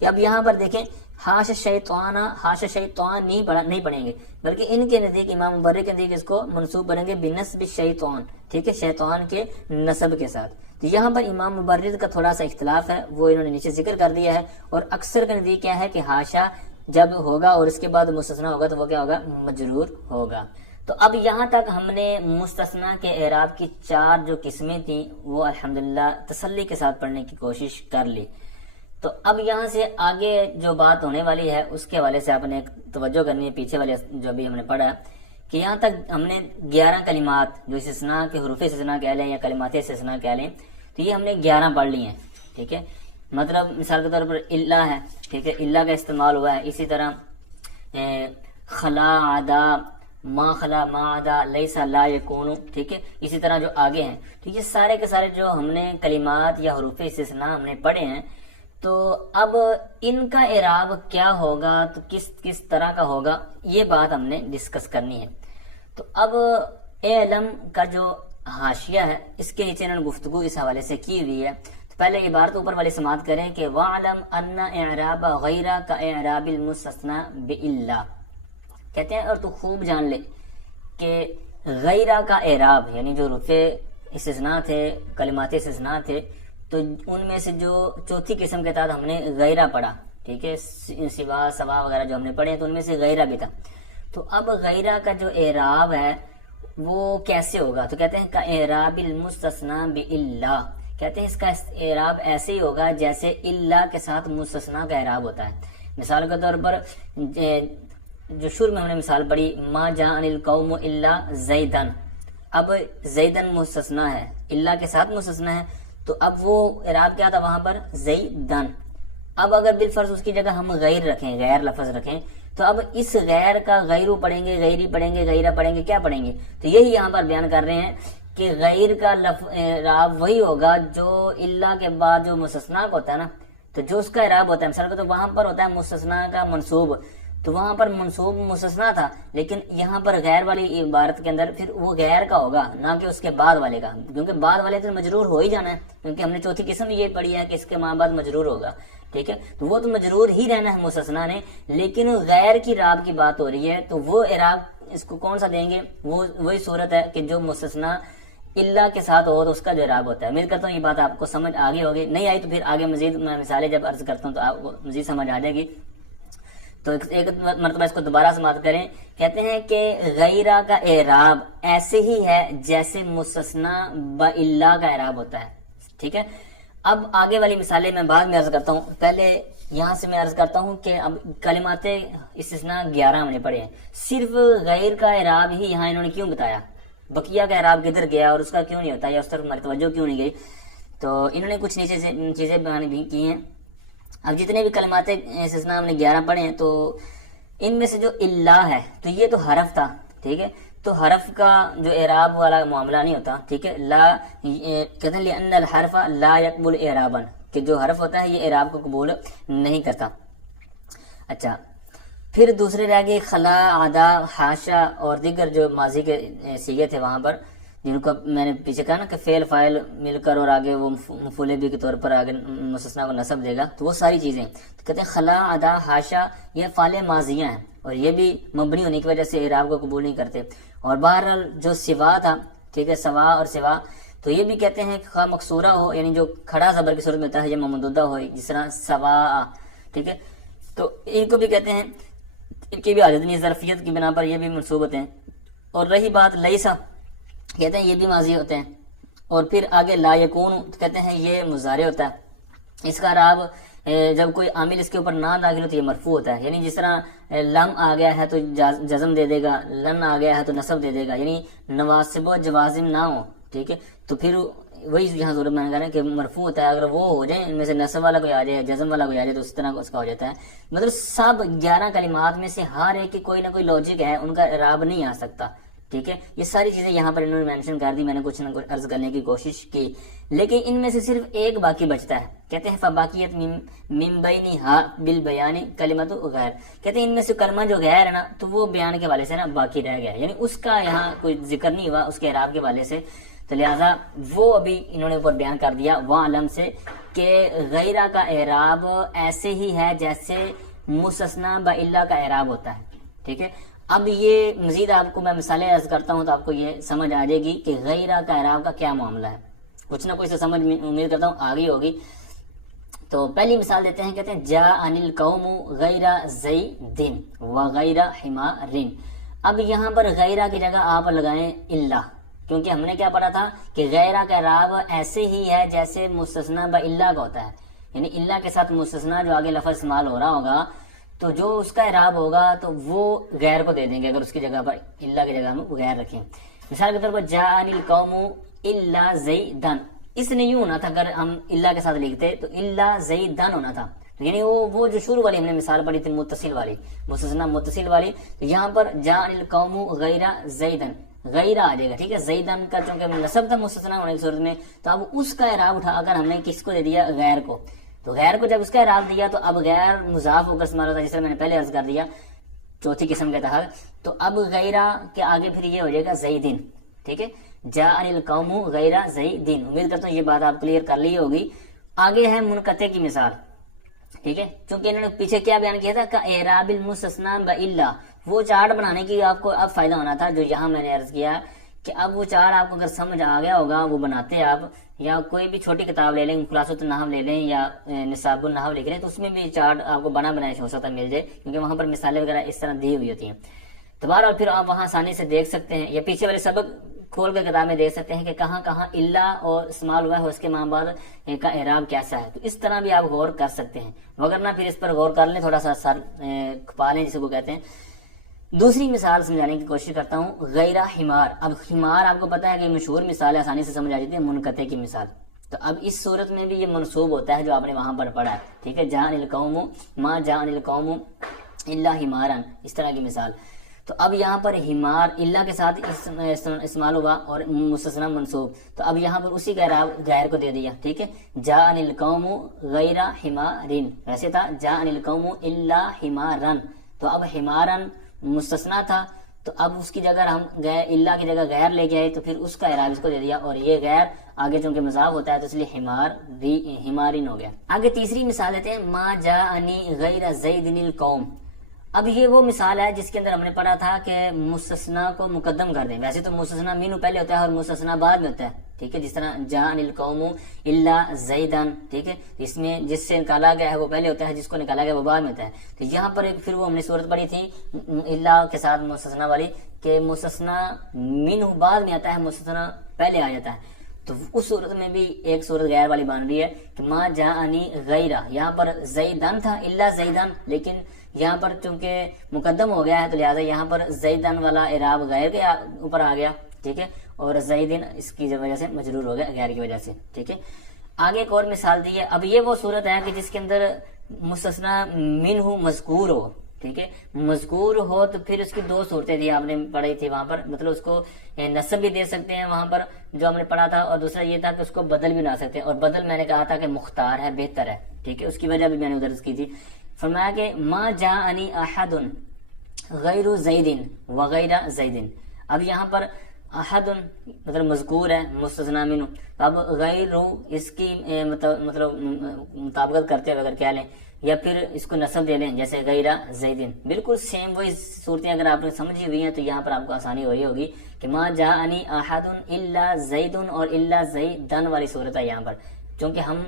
اب یہاں پر دیکھیں حاش شیطان، حاش شیطان نہیں پڑھیں گے، بلکہ ان کے نزدیک امام مبرر کے نزدیک اس کو منصوب پڑھیں گے بنسب شیطان، ٹھیک ہے، شیطان کے نسب کے ساتھ. تو یہاں پر امام مبرر کا تھوڑا سا اختلاف ہے، وہ انہوں نے نیچے ذکر کر دیا ہے، اور اکثر کے نزدیک کیا ہے کہ حاشا جب ہوگا اور اس کے بعد مستثنا ہوگا تو وہ کیا ہوگا، مجرور ہوگا. تو اب یہاں تک ہم نے مستثنا کے اعراب کی 4 جو قسمیں تھیں وہ الحمدللہ تسلی کے ساتھ پڑھنے کی کوشش کر لی. تو اب یہاں سے آگے جو بات ہونے والی ہے اس کے حوالے سے آپ نے ایک توجہ کرنی ہے، پیچھے والے جو بھی ہم نے پڑھا کہ یہاں تک ہم نے 11 کلمات جو استثناء کے حروف استثناء کہہ لیں یا کلمات استثناء کہہ لیں، تو یہ ہم نے 11 پڑھ لی ہیں. ٹھیک ہے، مطلب مثال کے طور پر اللہ ہے، ٹھیک ہے، اللہ کا استعمال ہوا ہے. اسی طرح خلا، عدا، ما خلا، ما عدا، لیسا، لا یکون، ٹھیک ہے. اسی طرح جو آگے ہیں، تو یہ سارے کے سارے جو ہم نے کلمات یا حروف استثناء ہم نے پڑھے ہیں، تو اب ان کا اعراب کیا ہوگا، تو کس طرح کا ہوگا، یہ بات ہم نے ڈسکس کرنی ہے. تو اب علم کا جو حاشیہ ہے اس کے نیچے انہوں نے گفتگو اس حوالے سے کی ہوئی ہے. تو پہلے عبارت اوپر والی سماعت کریں کہ وَعْلَمْ أَنَّ إِعْرَابَ غَيْرَ كَإِعْرَابِ الْمُسْتَثْنَى بِإِلَّا، کہتے ہیں اور تو خوب جان لے کہ غیرہ کا اعراب یعنی جو حروف استثناء تھے، کلمات استثناء تھے، تو ان میں سے جو چوتھی قسم کے تحت ہم نے غیرہ پڑھا، ٹھیک ہے، سوا، سوا وغیرہ جو ہم نے پڑھے تو ان میں سے غیرہ بھی تھا. تو اب غیرہ کا جو اعراب ہے وہ کیسے ہوگا، تو کہتے ہیں کا اعراب المستثنى بِإِلَّا، کہتے ہیں اس کا اعراب ایسے ہی ہوگا جیسے اللہ کے ساتھ مستثنیٰ کا اعراب ہوتا ہے. مثال کے طور پر جو شروع میں ہم نے مثال پڑھی ما جاءنی القوم الا زیدن، اب زیدن مستثنیٰ ہے، اللہ کے ساتھ مستثنیٰ ہے، تو اب وہ اعراب کیا تھا وہاں پر زیدن. اب اگر بالفرض اس کی جگہ ہم غیر رکھیں، غیر لفظ رکھیں، تو اب اس غیر کا غیرو پڑھیں گے، غیری پڑھیں گے، غیرہ پڑھیں گے، کیا پڑھیں گے؟ تو یہی یہاں پر بیان کر رہے ہیں کہ غیر کا اعراب وہی ہوگا جو اللہ کے بعد جو مستثنیٰ ہوتا ہے نا، تو جو اس کا اعراب ہوتا ہے، مثال کے تو وہاں پر ہوتا ہے مستثنیٰ کا منصوب، تو وہاں پر منصوب مستثنیٰ تھا، لیکن یہاں پر غیر والی عبارت کے اندر پھر وہ غیر کا ہوگا نہ کہ اس کے بعد والے کا، کیونکہ بعد والے تو مجرور ہو ہی جانا ہے، کیونکہ ہم نے چوتھی قسم یہ پڑھی ہے کہ اس کے ماں بعد مجرور ہوگا. ٹھیک ہے، تو وہ تو مجرور ہی رہنا ہے مستثنیٰ نے، لیکن غیر کی اعراب کی بات ہو رہی ہے، تو وہ اعراب اس کو کون سا دیں گے؟ وہ وہی صورت ہے کہ جو مستثنیٰ اللہ کے ساتھ ہو تو اس کا جو اعراب ہوتا ہے. امید کرتا ہوں یہ بات آپ کو سمجھ آگے ہوگی، نہیں آئی تو پھر آگے مزید میں مثالیں جب عرض کرتا ہوں تو آپ کو مزید سمجھ آ جائے گی. تو ایک مرتبہ اس کو دوبارہ سماعت کریں. کہتے ہیں کہ غیرہ کا اعراب ایسے ہی ہے جیسے مستثنیٰ بِاللہ کا اعراب ہوتا ہے. ٹھیک ہے، اب آگے والی مثالیں میں بعد میں عرض کرتا ہوں، پہلے یہاں سے میں عرض کرتا ہوں کہ اب کلمات استثناء 11 ہم نے پڑھے ہیں، صرف غیر کا اعراب ہی یہاں انہوں نے کیوں بتایا، بقیہ کا اعراب کدھر گیا اور اس کا کیوں نہیں ہوتا یا اس طرف ہماری توجہ کیوں نہیں گئی؟ تو انہوں نے کچھ نیچے سے چیزیں بیان بھی کی ہیں. اب جتنے بھی کلمات استثناء ہم نے 11 پڑھے ہیں، تو ان میں سے جو اللہ ہے تو یہ تو حرف تھا، ٹھیک ہے، تو حرف کا جو اعراب والا معاملہ نہیں ہوتا. ٹھیک ہے، لا کہتے ہیں لأن الحرف لا يقبل اعرابا، کہ جو حرف ہوتا ہے یہ اعراب کو قبول نہیں کرتا. اچھا، پھر دوسرے رہ گئے خلا، عدا، حاشا اور دیگر جو ماضی کے صیغے تھے وہاں پر، جن کو میں نے پیچھے کہا نا کہ فعل فاعل مل کر اور آگے وہ مفعول بھی کے طور پر آگے مستثنیٰ کو نصب دے گا، تو وہ ساری چیزیں تو کہتے ہیں خلا، عدا، حاشا یہ فعل ماضیاں ہیں اور یہ بھی مبنی ہونے کی وجہ سے اعراب کو قبول نہیں کرتے. اور بہرحال جو سوا تھا، ٹھیک ہے، سوا اور سوا، تو یہ بھی کہتے ہیں خواہ مکسورہ ہو یعنی جو کھڑا زبر کی صورت میں ہوتا ہے یا ممدودہ ہو، جس طرح سوا، ٹھیک ہے، تو ان کو بھی کہتے ہیں، ان کی بھی عادت نہیں، ظرفیت کی بنا پر یہ بھی منصوب ہوتے ہیں. اور رہی بات لیسا، کہتے ہیں یہ بھی ماضی ہوتے ہیں. اور پھر آگے لا یکون کہتے ہیں یہ مضارع ہوتا ہے، اس کا اعراب جب کوئی عامل اس کے اوپر نہ داخل ہو تو یہ مرفوع ہوتا ہے، یعنی جس طرح لم آ گیا ہے تو جزم دے دے گا، لن آ گیا ہے تو نصب دے دے گا، یعنی نواسب و جوازم نہ ہو. ٹھیک ہے، تو پھر وہی یہاں ضرورت میں کہا کہ مرفوع ہوتا ہے، اگر وہ ہو جائے ان میں سے نصب والا کوئی آ جائے، جزم والا کوئی آ جائے تو اس طرح اس کا ہو جاتا ہے. مطلب سب 11 کلمات میں سے ہر ایک کی کوئی نہ کوئی لاجک ہے، ان کا اعراب نہیں آ سکتا. ٹھیک ہے، یہ ساری چیزیں یہاں پر انہوں نے مینشن کر دی، میں نے کچھ نہ کچھ عرض کرنے کی کوشش کی، لیکن ان میں سے صرف ایک باقی بچتا ہے. کہتے ہیں فباقیت من بینھا بالبیان کلمۃ غیر، کہتے ہیں ان میں سے کلمہ جو غیر ہے نا تو وہ بیان کے حوالے سے نا باقی رہ گیا، یعنی اس کا یہاں کوئی ذکر نہیں ہوا اس کے اعراب کے حوالے سے. تو لہٰذا وہ ابھی انہوں نے اوپر بیان کر دیا وَعْلَمْ سے کہ غیرہ کا اعراب ایسے ہی ہے جیسے مستثنیٰ بِاللہ کا اعراب ہوتا ہے. ٹھیک ہے. اب یہ مزید آپ کو میں مثالیں عرض کرتا ہوں تو آپ کو یہ سمجھ آ جائے گی کہ غیرہ کا اعراب کا کیا معاملہ ہے. کچھ نہ کچھ تو سمجھ امید کرتا ہوں آ گئی ہوگی. تو پہلی مثال دیتے ہیں, کہتے ہیں جاءنی القوم غیر زید وغیر حمار. اب یہاں پر غیرہ کی جگہ آپ لگائیں اللہ, کیونکہ ہم نے کیا پڑھا تھا کہ غیرہ کا اعراب ایسے ہی ہے جیسے مستثنیٰ باللہ کا ہوتا ہے, یعنی اللہ کے ساتھ مستثنیٰ جو آگے لفظ استعمال ہو رہا ہوگا تو جو اس کا اعراب ہوگا تو وہ غیر کو دے دیں گے اگر اس کی جگہ پر اللہ کی جگہ ہم غیر رکھیں. مثال کے طور پر جاءنی القوم الا زیدن, اس نے یوں ہونا تھا اگر ہم اللہ کے ساتھ لکھتے تو الا زیدن ہونا تھا, یعنی وہ جو شروع والی ہم نے مثال پڑھی تھی متصل والی, مستثنیٰ متصل والی, تو یہاں پر جاءنی القوم غیر زیدن غیر آ جائے گا. ٹھیک ہے. زیدن کا چونکہ نصب تھا مستثنیٰ ہونے کی صورت میں, تو اب اس کا اعراب اٹھا کر ہم نے کس کو دے دیا غیر کو. تو غیر کو جب اس کا اعراب دیا تو اب غیر مضاف ہو کر استعمال ہوتا ہے, جس طرح میں نے پہلے عرض کر دیا چوتھی قسم کے تحت. تو اب غیرہ کے آگے پھر یہ ہو جائے گا زیدن. ٹھیک ہے. جاءنی القوم غیر زیدن. امید کرتا ہوں یہ بات آپ کلیئر کر لی ہوگی. آگے ہے منقطع کی مثال. ٹھیک ہے. چونکہ انہوں نے پیچھے کیا بیان کیا تھا کہ اعراب المستثنیٰ باللہ, وہ چارٹ بنانے کی آپ کو اب فائدہ ہونا تھا جو یہاں میں نے عرض کیا کہ اب وہ چارٹ آپ کو اگر سمجھ آ گیا ہوگا وہ بناتے آپ, یا کوئی بھی چھوٹی کتاب لے لیں, خلاصۃ النحو لے لیں یا نصاب النحو لکھ لیں, تو اس میں بھی چارٹ آپ کو بنا ہو سکتا ہے مل جائے, کیونکہ وہاں پر مثالیں وغیرہ اس طرح دی ہوئی ہوتی ہیں. تو بہرحال پھر آپ وہاں آسانی سے دیکھ سکتے ہیں, یا پیچھے والے سبق کھول کر کتاب میں دیکھ سکتے ہیں کہ کہاں کہاں اللہ اور استعمال ہوا ہے, اس کے بعد کا اعراب کیسا ہے. تو اس طرح بھی آپ غور کر سکتے ہیں, وگرنہ پھر اس پر غور کر لیں, تھوڑا سا سر کھپا لیں جسے کو کہتے ہیں. دوسری مثال سمجھانے کی کوشش کرتا ہوں, غیر حمار. اب حمار آپ کو پتا ہے کہ مشہور مثال ہے, آسانی سے سمجھ آ جاتی ہے, منقطع کی مثال. تو اب اس صورت میں بھی یہ منصوب ہوتا ہے جو آپ نے وہاں پر پڑھا ہے. ٹھیک ہے. جاءنی القوم ما جاءنی القوم الا حمارا, اس طرح کی مثال. تو اب یہاں پر حمار اللہ کے ساتھ استعمال ہوگا اور مستثنیٰ منصوب, تو اب یہاں پر اسی کا اعراب غیر کو دے دیا. ٹھیک ہے. جاءنی القوم غیر حمارن, ویسے تھا جاءنی القوم الا حمارا, تو اب حمارا مستثنیٰ تھا, تو اب اس کی جگہ ہم اللہ کی جگہ غیر لے کے آئے, تو پھر اس کا اعراب اس کو دے دیا, اور یہ غیر آگے چونکہ مضاف ہوتا ہے تو اس لیے حمارن ہو گیا. آگے تیسری مثال دیتے ہیں ما جاءنی غیر زیدن القوم. اب یہ وہ مثال ہے جس کے اندر ہم نے پڑھا تھا کہ مستثنیٰ کو مقدم کر دیں. ویسے تو مستثنیٰ منہ پہلے ہوتا ہے اور مستثنیٰ بعد میں ہوتا ہے. ٹھیک ہے. جس طرح جاءنی القوم الا زیدن, ٹھیک ہے, اس میں جس سے نکالا گیا ہے وہ پہلے ہوتا ہے, جس کو نکالا گیا وہ بعد میں ہوتا ہے. تو یہاں پر ایک پھر وہ ہم نے صورت پڑھی تھی الا کے ساتھ مستثنیٰ والی, کہ مستثنیٰ منہ بعد میں آتا ہے, مستثنیٰ پہلے آ جاتا ہے. تو اس صورت میں بھی ایک صورت غیر والی بن رہی ہے کہ ما جاءنی غیرہ, یہاں پر زیدن تھا الا زیدن, لیکن یہاں پر چونکہ مقدم ہو گیا ہے تو لہٰذا یہاں پر زیدن والا اعراب غیر کے اوپر آ گیا. ٹھیک ہے. اور زیدن اس کی وجہ سے مجرور ہو گیا غیر کی وجہ سے. ٹھیک ہے. آگے ایک اور مثال دی ہے. اب یہ وہ صورت ہے کہ جس کے اندر مستثنیٰ منہ مذکور ہو. ٹھیک ہے. مذکور ہو تو پھر اس کی دو صورتیں تھی, آپ نے پڑھی تھی وہاں پر, مطلب اس کو نصب بھی دے سکتے ہیں وہاں پر جو ہم نے پڑھا تھا, اور دوسرا یہ تھا کہ اس کو بدل بھی بنا سکتے ہیں, اور بدل میں نے کہا تھا کہ مختار ہے, بہتر ہے. ٹھیک ہے. اس کی وجہ بھی میں نے ادھر کی تھی. فرمایا کہ ما جاءنی احد غیر زیدن وغیر زیدن. اب یہاں پر احد مطلب مذکور ہے مستثنیٰ منہ, تو اب غیر اس کی مطلب مطابقت کرتے ہوئے اگر کہہ لیں, یا پھر اس کو نصب دے لیں جیسے غیر زیدن. بالکل سیم وہی صورتیں اگر آپ نے سمجھی ہوئی ہیں تو یہاں پر آپ کو آسانی ہو رہی ہوگی کہ ما جاءنی احد الا زیدن اور الا زیدن والی صورت ہے یہاں پر, چونکہ ہم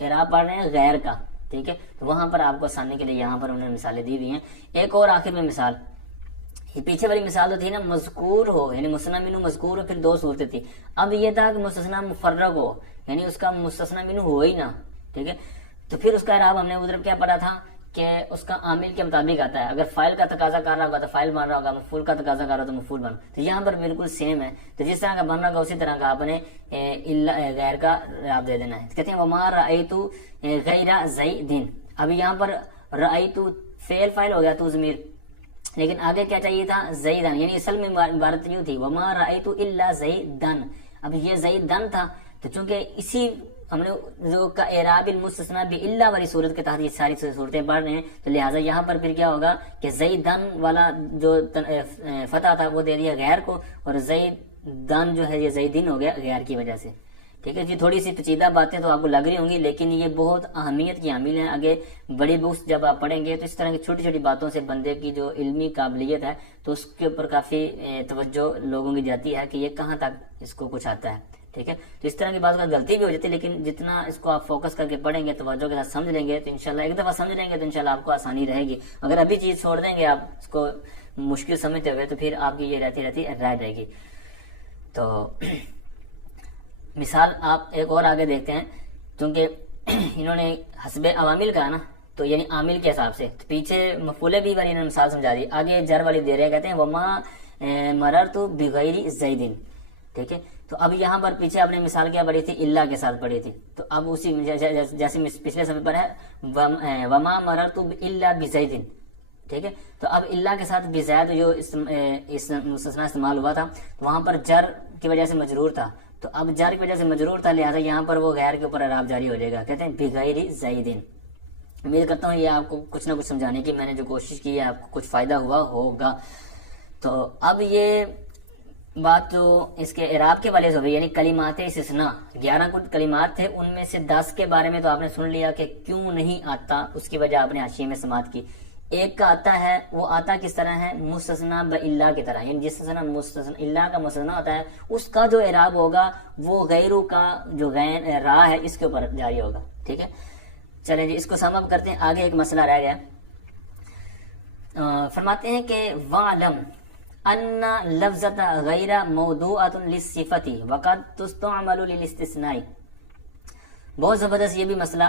اعراب پڑھ رہے ہیں غیر کا. ٹھیک ہے. تو وہاں پر آپ کو آسانی کے لیے یہاں پر انہوں نے مثالیں دی ہوئی ہیں. ایک اور آخر میں مثال, یہ پیچھے والی مثال تو تھی نا مذکور ہو, یعنی مستثنیٰ منہ مذکور ہو, پھر دو صورتیں تھی. اب یہ تھا کہ مستثنیٰ مفرغ ہو, یعنی اس کا مستثنیٰ منہ ہو ہی نہ. ٹھیک ہے. تو پھر اس کا اعراب ہم نے ادھر کیا پڑھا تھا کہ اس کا عامل کے مطابق آتا ہے. اگر فاعل کا تقاضا کر رہا ہوگا تو فاعل بن رہا ہوگا, مفعول کا تقاضا کر رہا تو مفعول بن. تو یہاں پر بالکل سیم ہے. تو جس طرح کا بن رہا ہوگا اسی طرح کا آپ نے غیر کا اعراب دے دینا ہے. کہتے ہیں وما رأیت غیر زیدن. اب یہاں پر رأیت فعل فاعل ہو گیا تو ضمیر, لیکن آگے کیا چاہیے تھا زیدن, یعنی اصل میں عبارت یوں تھی وما رأیت الا زیدن. اب یہ زیدن تھا, تو چونکہ اسی ہم نے جو کا اعراب المستثنیٰ باللہ والی صورت کے تحت یہ ساری صورتیں پڑھ رہے ہیں, تو لہٰذا یہاں پر پھر کیا ہوگا کہ زیدن والا جو فتح تھا وہ دے دیا غیر کو, اور دن جو ہے یہ زیدین ہو گیا غیر کی وجہ سے. ٹھیک ہے جی, تھوڑی سی پیچیدہ باتیں تو آپ کو لگ رہی ہوں گی, لیکن یہ بہت اہمیت کی حامل ہیں. آگے بڑی بکس جب آپ پڑھیں گے تو اس طرح کی چھوٹی چھوٹی باتوں سے بندے کی جو علمی قابلیت ہے تو اس کے اوپر کافی توجہ لوگوں کی جاتی ہے کہ یہ کہاں تک اس کو کچھ آتا ہے. ٹھیک ہے, تو اس طرح کی بات کا غلطی بھی ہو جاتی ہے, لیکن جتنا اس کو آپ فوکس کر کے پڑھیں گے, توجہ کے ساتھ سمجھ لیں گے تو انشاءاللہ ایک دفعہ سمجھ لیں گے تو انشاءاللہ آپ کو آسانی رہے گی. اگر ابھی چیز چھوڑ دیں گے آپ اس کو مشکل سمجھتے ہوئے تو پھر آپ کی یہ رہتی رہ جائے گی. تو مثال آپ ایک اور آگے دیکھتے ہیں, کیونکہ انہوں نے حسب عوامل کہا نا, تو یعنی عامل کے حساب سے, تو پیچھے مفعول بھی والی انہوں نے مثال سمجھا دی, آگے جر والی دے رہے, کہتے ہیں وما مررت بغیر زیدن. ٹھیک ہے, تو اب یہاں پر پیچھے آپ نے مثال کیا پڑھی تھی, اللہ کے ساتھ پڑھی تھی, تو اب اسی جیسے پچھلے صفحے پر ہے وما مررت الا بزیدن. ٹھیک ہے, تو اب اللہ کے ساتھ بزید جو مستثنیٰ استعمال ہوا تھا تو وہاں پر جر کی وجہ سے مجرور تھا, تو اب جر کی وجہ سے مجرور تھا, لہٰذا یہاں پر وہ غیر کے اوپر اعراب جاری ہو جائے گا, کہتے ہیں بغیر زیدن. امید کرتا ہوں یہ آپ کو کچھ نہ کچھ سمجھانے کی میں نے جو کوشش کی ہے آپ کو کچھ فائدہ ہوا ہوگا. تو اب یہ بات جو اس کے اعراب کے والے سے ہوئی, یعنی کلمات استثناء 11 کچھ کلمات تھے, ان میں سے 10 کے بارے میں تو آپ نے سن لیا کہ کیوں نہیں آتا, اس کی وجہ آپ نے حاشیے میں سماعت کی. ایک کا آتا ہے, وہ آتا کس طرح ہے, مستثنیٰ باللہ کی طرح, یعنی جس طرح اللہ کا مستثنیٰ ہوتا ہے اس کا جو اعراب ہوگا وہ غیروں کا جو غیر راہ ہے اس کے اوپر جاری ہوگا. ٹھیک ہے, چلیں جی اس کو سم اپ کرتے ہیں. آگے ایک مسئلہ رہ گیا, فرماتے ہیں کہ وَعْلَمْ أَنَّ لَفْظَةَ غَيْرَ مَوْضُوعَةٌ لِلصِّفَةِ وَقَدْ تُسْتَعْمَلُ لِلِاسْتِثْنَاءِ. بہت زبردست یہ بھی مسئلہ.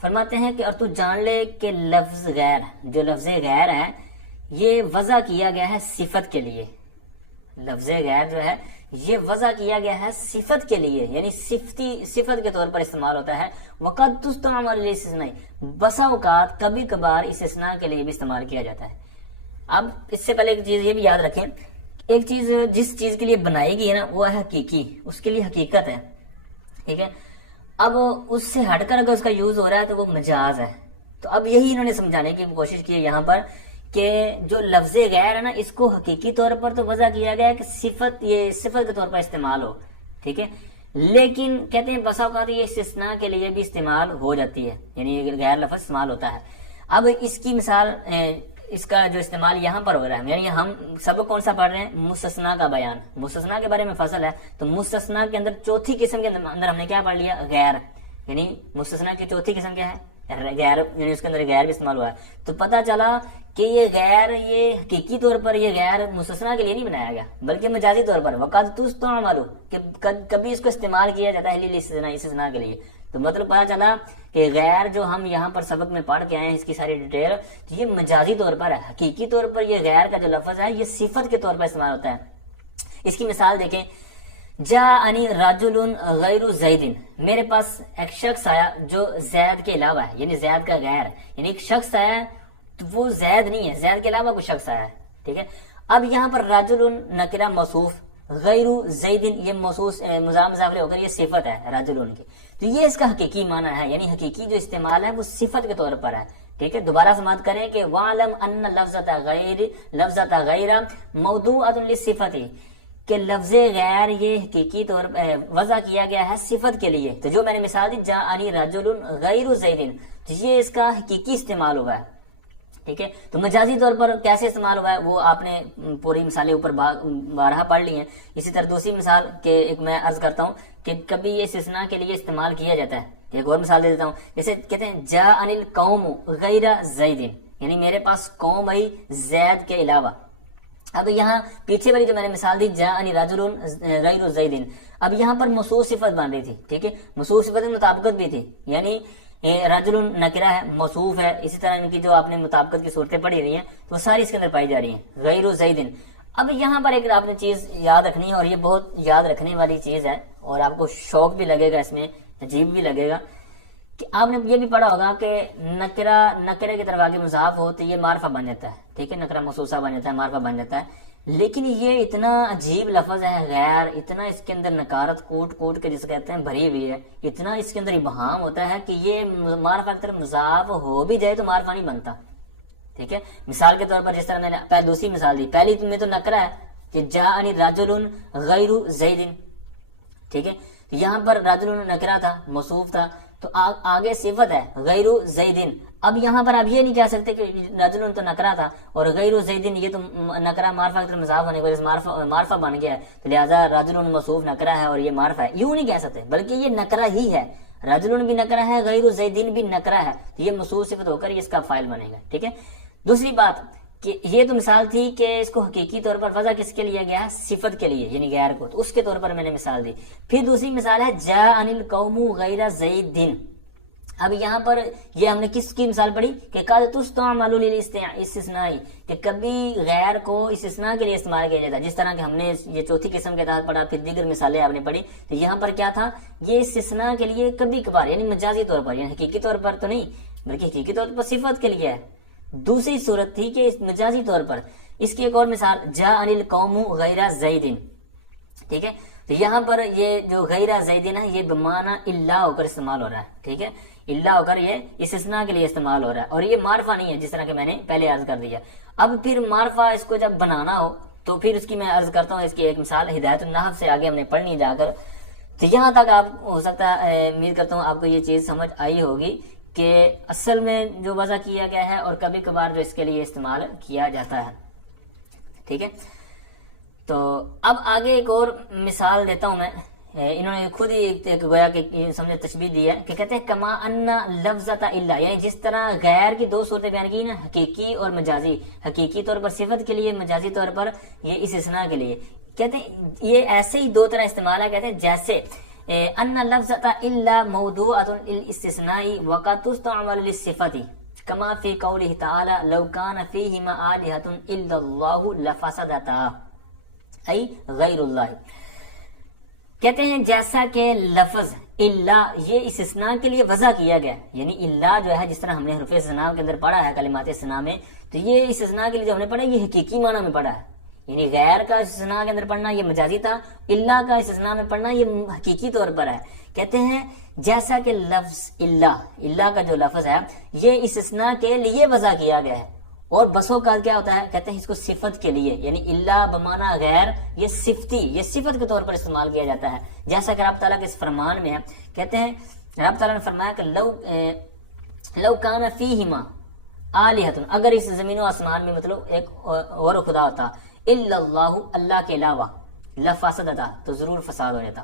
فرماتے ہیں کہ اور تو جان لے کہ لفظ غیر, جو لفظ غیر ہے یہ وضع کیا گیا ہے صفت کے لیے. لفظ غیر جو ہے یہ وضع کیا گیا ہے صفت کے لیے, یعنی صفت کے طور پر استعمال ہوتا ہے. وقد تستعمل للاستثناء, بسا اوقات کبھی کبھار استثناء کے لیے بھی استعمال کیا جاتا ہے. اب اس سے پہلے ایک چیز یہ بھی یاد رکھیں, ایک چیز جس چیز کے لیے بنائی گئی ہے نا وہ ہے حقیقی, اس کے لیے حقیقت ہے. ٹھیک ہے, اب اس سے ہٹ کر اگر اس کا یوز ہو رہا ہے تو وہ مجاز ہے. تو اب یہی انہوں نے سمجھانے کی کوشش کی ہے یہاں پر کہ جو لفظ غیر ہے نا اس کو حقیقی طور پر تو وضع کیا گیا ہے کہ صفت کے طور پر استعمال ہو. ٹھیک ہے, لیکن کہتے ہیں بسا اوقات یہ استثناء کے لیے بھی استعمال ہو جاتی ہے, یعنی غیر لفظ استعمال ہوتا ہے. اب اس کی مثال, اس کا جو استعمال یہاں پر ہو رہا ہے, یعنی ہم سب کون سا پڑھ رہے ہیں, مستثنیٰ کا بیان. مستثنیٰ کے بارے میں فصل ہے, تو مستثنیٰ کے اندر چوتھی قسم کے اندر ہم نے کیا پڑھ لیا, غیر. یعنی مستثنیٰ کی چوتھی قسم کیا ہے, غیر, یعنی اس کے اندر غیر بھی استعمال ہوا ہے. تو پتہ چلا کہ یہ غیر, یہ حقیقی طور پر یہ غیر مستثنیٰ کے لیے نہیں بنایا گیا بلکہ مجازی طور پر. وقت تستعمل, کہ کبھی اس کو استعمال کیا جاتا ہے استثناء کے لیے. تو مطلب پتا چلا کہ غیر جو ہم یہاں پر سبق میں پڑھ کے آئے ہیں اس کی ساری ڈیٹیل, تو یہ مجازی طور پر ہے. حقیقی طور پر یہ غیر کا جو لفظ ہے یہ صفت کے طور پر استعمال ہوتا ہے. اس کی مثال دیکھیں, جاءنی رجل غیر زید, میرے پاس ایک شخص آیا جو زید کے علاوہ ہے, یعنی زید کا غیر, یعنی ایک شخص آیا تو وہ زید نہیں ہے, زید کے علاوہ کوئی شخص آیا ہے. ٹھیک ہے, اب یہاں پر رجل نکرہ موصوف, غیر زید یہ موصوف مضاف ہو کر یہ صفت ہے رجل کی. تو یہ اس کا حقیقی معنی ہے, یعنی حقیقی جو استعمال ہے وہ صفت کے طور پر ہے. ٹھیک ہے, دوبارہ سماعت کریں کہ وَعْلَمْ أَنَّ لَفْظَةَ غَيْرَ مَوْضُوعَةٌ لِلصِّفَةِ, کہ لفظ غیر یہ حقیقی طور پر وضع کیا گیا ہے صفت کے لیے. تو جو میں نے مثال دی جاءنی رجل غیر زید, تو یہ اس کا حقیقی استعمال ہوا ہے. ٹھیک ہے, تو مجازی طور پر کیسے استعمال ہوا ہے وہ آپ نے پوری مثالیں اوپر بارہا پڑھ لی ہیں. اسی طرح دوسری مثال کہ ایک میں عرض کرتا ہوں کہ کبھی یہ استثناء کے لیے استعمال کیا جاتا ہے. ایک اور مثال دے دیتا ہوں, جیسے کہتے ہیں جاءنی القوم غیر زید, یعنی میرے پاس قوم آئی زید کے علاوہ. اب یہاں پیچھے والی جو میں نے مثال دی جاءنی رجل غیر زید, اب یہاں پر موصوف صفت بن رہی تھی. ٹھیک ہے, موصوف صفت میں مطابقت بھی تھی, یعنی رجل نکرہ ہے, موصوف ہے. اسی طرح ان کی جو آپ نے مطابقت کی صورتیں پڑھی ہوئی ہیں تو وہ ساری اس کے اندر پائی جا رہی ہیں, غیر زید. اب یہاں پر ایک آپ نے چیز یاد رکھنی ہے, اور یہ بہت یاد رکھنے والی چیز ہے اور آپ کو شوق بھی لگے گا, اس میں عجیب بھی لگے گا, کہ آپ نے یہ بھی پڑھا ہوگا کہ نکرے کی طرف آگے مضاف ہو تو یہ معرفہ بن جاتا ہے. ٹھیک ہے, نکرہ موصوفہ بن جاتا ہے, معرفہ بن جاتا ہے. لیکن یہ اتنا عجیب لفظ ہے غیر, اتنا اس کے اندر نکارت کوٹ کے جسے کہتے ہیں بھری ہوئی ہے, اتنا اس کے اندر ابہام ہوتا ہے کہ یہ معرفہ کی طرف مضاف ہو بھی جائے تو معرفہ نہیں بنتا. ٹھیک ہے, مثال کے طور پر جس طرح میں نے دوسری مثال دی, پہلی میں تو نکرہ ہے کہ جاءنی رجل غیر زید، ٹھیک ہے. یہاں پر رجل نکرہ تھا، موصوف تھا، تو آگے صفت ہے غیر زید. اب یہاں پر آپ یہ نہیں کہہ سکتے کہ رجل تو نکرہ تھا اور غیر زید یہ تو نکرہ معرفہ کی طرف مضاف ہونے کی وجہ سے معرفہ بن گیا ہے، تو لہٰذا رجل موصوف نکرہ ہے اور یہ معرفہ ہے، یوں نہیں کہہ سکتے، بلکہ یہ نکرہ ہی ہے. رجل بھی نکرہ ہے، غیر زیدین بھی نکرہ ہے، تو یہ موصوف صفت ہو کر یہ اس کا فاعل بنے گا. ٹھیک ہے. دوسری بات کہ یہ تو مثال تھی کہ اس کو حقیقی طور پر وضع کس کے لیے گیا ہے؟ صفت کے لیے، یعنی غیر کو، تو اس کے طور پر میں نے مثال دی. پھر دوسری مثال ہے جاء القوم غیر زید. اب یہاں پر یہ ہم نے کس کی مثال پڑھی کہ قد تستعمل للاستثناء، کہ کبھی غیر کو استثناء کے لیے استعمال کیا جاتا ہے، جس طرح کہ ہم نے یہ چوتھی قسم کے تحت پڑھا. پھر دیگر مثالیں آپ نے پڑھی، تو یہاں پر کیا تھا؟ یہ استثناء کے لیے کبھی کبھار، یعنی مجازی طور پر، یعنی حقیقی طور پر تو نہیں بلکہ حقیقی طور پر صفت کے لیے ہے. دوسری صورت تھی کہ مجازی طور پر. اس کی ایک اور مثال جاء القوم غیر زید. ٹھیک ہے. تو یہاں پر یہ جو غیر زیدین ہے یہ بمعنی الا ہو کر استعمال ہو رہا ہے. ٹھیک ہے. الا ہو کر یہ استثناء کے لیے استعمال ہو رہا ہے اور یہ معرفہ نہیں ہے، جس طرح کہ میں نے پہلے عرض کر دیا. اب پھر معرفہ اس کو جب بنانا ہو تو پھر اس کی میں عرض کرتا ہوں. اس کی ایک مثال ہدایت النحو سے آگے ہم نے پڑھنی جا کر. تو یہاں تک آپ ہو سکتا ہے امید کرتا ہوں آپ کو یہ چیز سمجھ آئی ہوگی کہ اصل میں جو وضع کیا گیا ہے اور کبھی کبھار جو اس کے لیے استعمال کیا جاتا ہے. ٹھیک ہے. تو اب آگے ایک اور مثال دیتا ہوں میں. انہوں نے خود ہی ایک گویا کہ سمجھے تشبیہ دی ہے کہ کہتے ہیں کما ان لفظۃ الا، یعنی جس طرح غیر کی دو صورتیں بیان کی نا، حقیقی اور مجازی. حقیقی طور پر صفت کے لیے، مجازی طور پر یہ استثناء کے لیے. کہتے ہیں یہ ایسے ہی دو طرح استعمال ہے. کہتے ہیں جیسے ان لفظۃ الا موضوعۃ للاستثناء وقد تستعمل للصفۃ کما فی قولہ تعالی لو کان فیہما آلہۃ الا اللہ لفسدتا ای غیر اللہ. کہتے ہیں جیسا کہ لفظ اللہ یہ استثناء کے لیے وضع کیا گیا، یعنی اللہ جو ہے جس طرح ہم نے حروف استثناء کے اندر پڑھا ہے کلمات استثناء میں، تو یہ استثناء کے لیے جو ہم نے پڑھا یہ حقیقی معنی میں پڑھا ہے. یعنی غیر کا استثناء کے اندر پڑھنا یہ مجازی تھا، اللہ کا استثناء میں پڑھنا یہ حقیقی طور پر ہے. کہتے ہیں جیسا کہ لفظ اللہ کا جو لفظ ہے یہ استثناء کے لیے وضع کیا گیا ہے، اور بسوں کا کیا ہوتا ہے؟ کہتے ہیں اس کو صفت کے لیے، یعنی اللہ بمعنی غیر یہ صفتی، یہ صفت کے طور پر استعمال کیا جاتا ہے. جیسا کہ رب تعالیٰ کے اس فرمان میں ہے، کہتے ہیں رب تعالیٰ نے فرمایا کہ لو کان فیہما آلہۃ، اگر اس زمین و آسمان میں مطلب ایک اور خدا ہوتا، الا اللہ، اللہ کے علاوہ، لفسدتا، تو ضرور فساد ہو جاتا.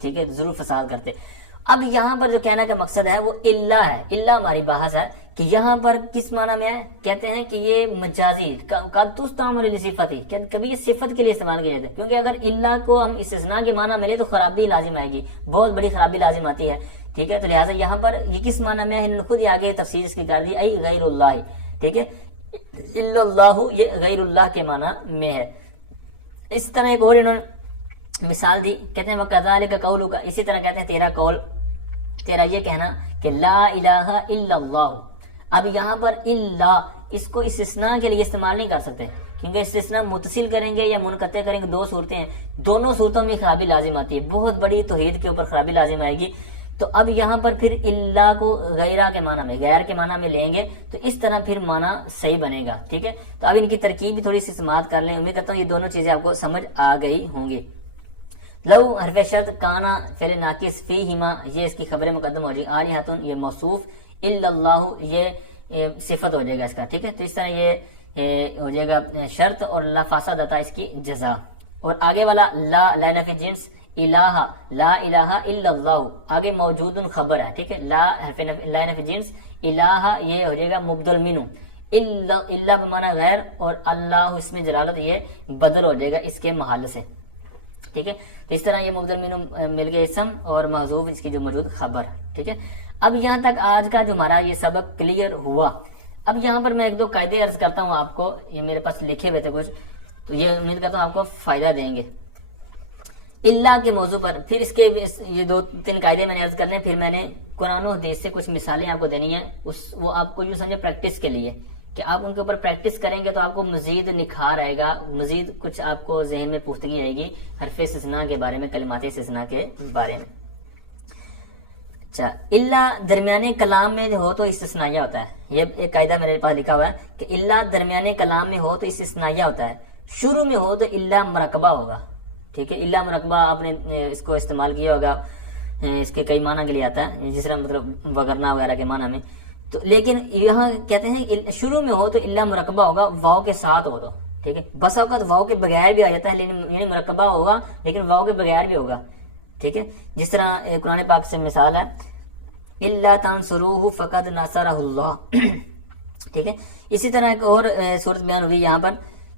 ٹھیک ہے، ضرور فساد کرتے. اب یہاں پر جو کہنا کا مقصد ہے وہ اللہ ہے. اللہ ہماری بحث ہے کہ یہاں پر کس معنی میں ہے؟ کہتے ہیں کہ یہ مجازی قد تستعمل لصفت، کبھی یہ صفت کے لیے استعمال کیا جاتا ہے، کیونکہ اگر اللہ کو ہم استثناء کے معنی میں لے تو خرابی لازم آئے گی، بہت بڑی خرابی لازم آتی ہے. ٹھیک ہے. تو لہٰذا یہاں پر یہ کس معنی میں ہے؟ انہوں نے خود ہی آگے تفسیر اس کی کر دی، ای غیر اللہ. ٹھیک ہے. الا اللہ یہ غیر اللہ کے معنی میں ہے. اس طرح ایک اور انہوں نے مثال دی. کہتے ہیں وَكَذَلِكَ قَوْلُكَ، اسی طرح کہتے ہیں تیرا قول، تیرا یہ کہنا کہ لا الہ الا اللہ. اب یہاں پر اللہ اس کو استثناء کے لیے استعمال نہیں کر سکتے، کیونکہ استثناء متصل کریں گے یا منقطع کریں گے، دو صورتیں ہیں، دونوں صورتوں میں خرابی لازم آتی ہے، بہت بڑی توحید کے اوپر خرابی لازم آئے گی. تو اب یہاں پر پھر اللہ کو غیرہ کے معنی میں، غیر کے معنی میں لیں گے تو اس طرح پھر معنی صحیح بنے گا. ٹھیک ہے. تو اب ان کی ترکیب بھی تھوڑی سی سماعت کر لیں. امید کرتا ہوں یہ دونوں چیزیں آپ کو سمجھ آ گئی ہوں گی. لو حرف شرط، کانا فعل ناقص، فیہما یہ اس کی خبر مقدم ہو جائے گی، آلہۃ یہ موصوف، الا اللہ یہ صفت ہو جائے گا اس کا. ٹھیک ہے. تو اس طرح یہ ہو جائے گا شرط، اور لفسدتا اس کی جزا. اور آگے والا لا نفی جنس، الہ لا الہ الا اللہ، آگے موجود خبر ہے. ٹھیک ہے. لا نفی جنس، الہ یہ ہو جائے گا مبدل منہ، اللہ بمعنی غیر، اور اللہ اس میں جلالت یہ بدل ہو جائے گا اس کے محل سے. ٹھیک ہے. تو اس طرح یہ مبدل منہ مل گئے اسم، اور محذوف اس کی جو موجود خبر. ٹھیک ہے. اب یہاں تک آج کا جو ہمارا یہ سبق کلیئر ہوا. اب یہاں پر میں ایک دو قاعدے عرض کرتا ہوں آپ کو، یہ میرے پاس لکھے ہوئے تھے کچھ، تو یہ امید کرتا ہوں آپ کو فائدہ دیں گے اللہ کے موضوع پر. پھر اس کے یہ دو تین قاعدے میں نے عرض کرنے، پھر میں نے قرآن و حدیث سے کچھ مثالیں آپ کو دینی ہیں، وہ آپ کو یوں سمجھے پریکٹس کے لیے، کہ آپ ان کے اوپر پریکٹس کریں گے تو آپ کو مزید نکھار آئے گا، مزید کچھ آپ کو ذہن میں پختگی آئے گی حرف استثناء کے بارے میں، کلمات استثناء کے بارے میں. اچھا، اللہ درمیانے کلام میں ہو تو استثنائیہ ہوتا ہے. یہ ایک قاعدہ میرے پاس لکھا ہوا ہے کہ اللہ درمیانے کلام میں ہو تو استثنائیہ ہوتا ہے. شروع میں ہو تو الا مرکبہ ہوگا، ٹھیک ہے، الا مرکبہ آپ نے اس کو استعمال کیا ہوگا، اس کے کئی معنی کے لیے آتا ہے، جس طرح مطلب وگرنا وغیرہ کے معنی میں، تو لیکن یہاں کہتے ہیں شروع میں ہو تو الا مرکبہ ہوگا، واو کے ساتھ ہو تو، ٹھیک ہے، بس اوقات واو کے بغیر بھی آ جاتا ہے، یعنی مرکبہ ہوگا لیکن واو کے بغیر بھی ہوگا، ٹھیک ہے، جس طرح قرآن پاک سے مثال ہے الا تنصروہ فقد نصرہ اللہ، ٹھیک ہے۔ اسی طرح ایک اور صورت بیان ہوئی یہاں پر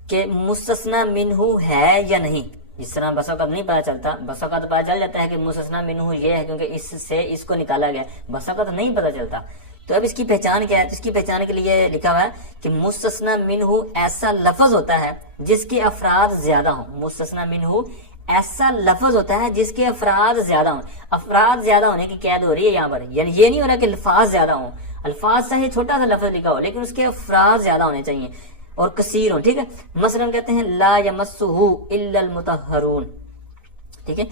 کہ مستثنی منہ ہے یا نہیں، جس طرح بس اوقات نہیں پتہ چلتا، بس اوقات پتہ چل جاتا ہے کہ مستثنی منہ یہ ہے کیونکہ اس سے اس کو نکالا گیا، بس اوقات نہیں پتہ چلتا، تو اب اس کی پہچان کیا ہے؟ اس کی پہچان کے لیے لکھا ہوا ہے کہ مستثنی منہ ایسا لفظ ہوتا ہے جس کے افراد زیادہ ہوں، مستثنی منہ ایسا لفظ ہوتا ہے جس کے افراد زیادہ ہوں، افراد زیادہ ہونے کی قید ہو رہی ہے یہاں پر، یعنی یہ نہیں ہو رہا کہ الفاظ زیادہ ہوں، الفاظ صحیح چھوٹا سا لفظ لکھا ہو لیکن اس کے افراد زیادہ ہونے چاہیے اور کثیر ہوں، ٹھیک ہے، مثلا کہتے ہیں لا یمسہ الا المطہرون، ٹھیک ہے۔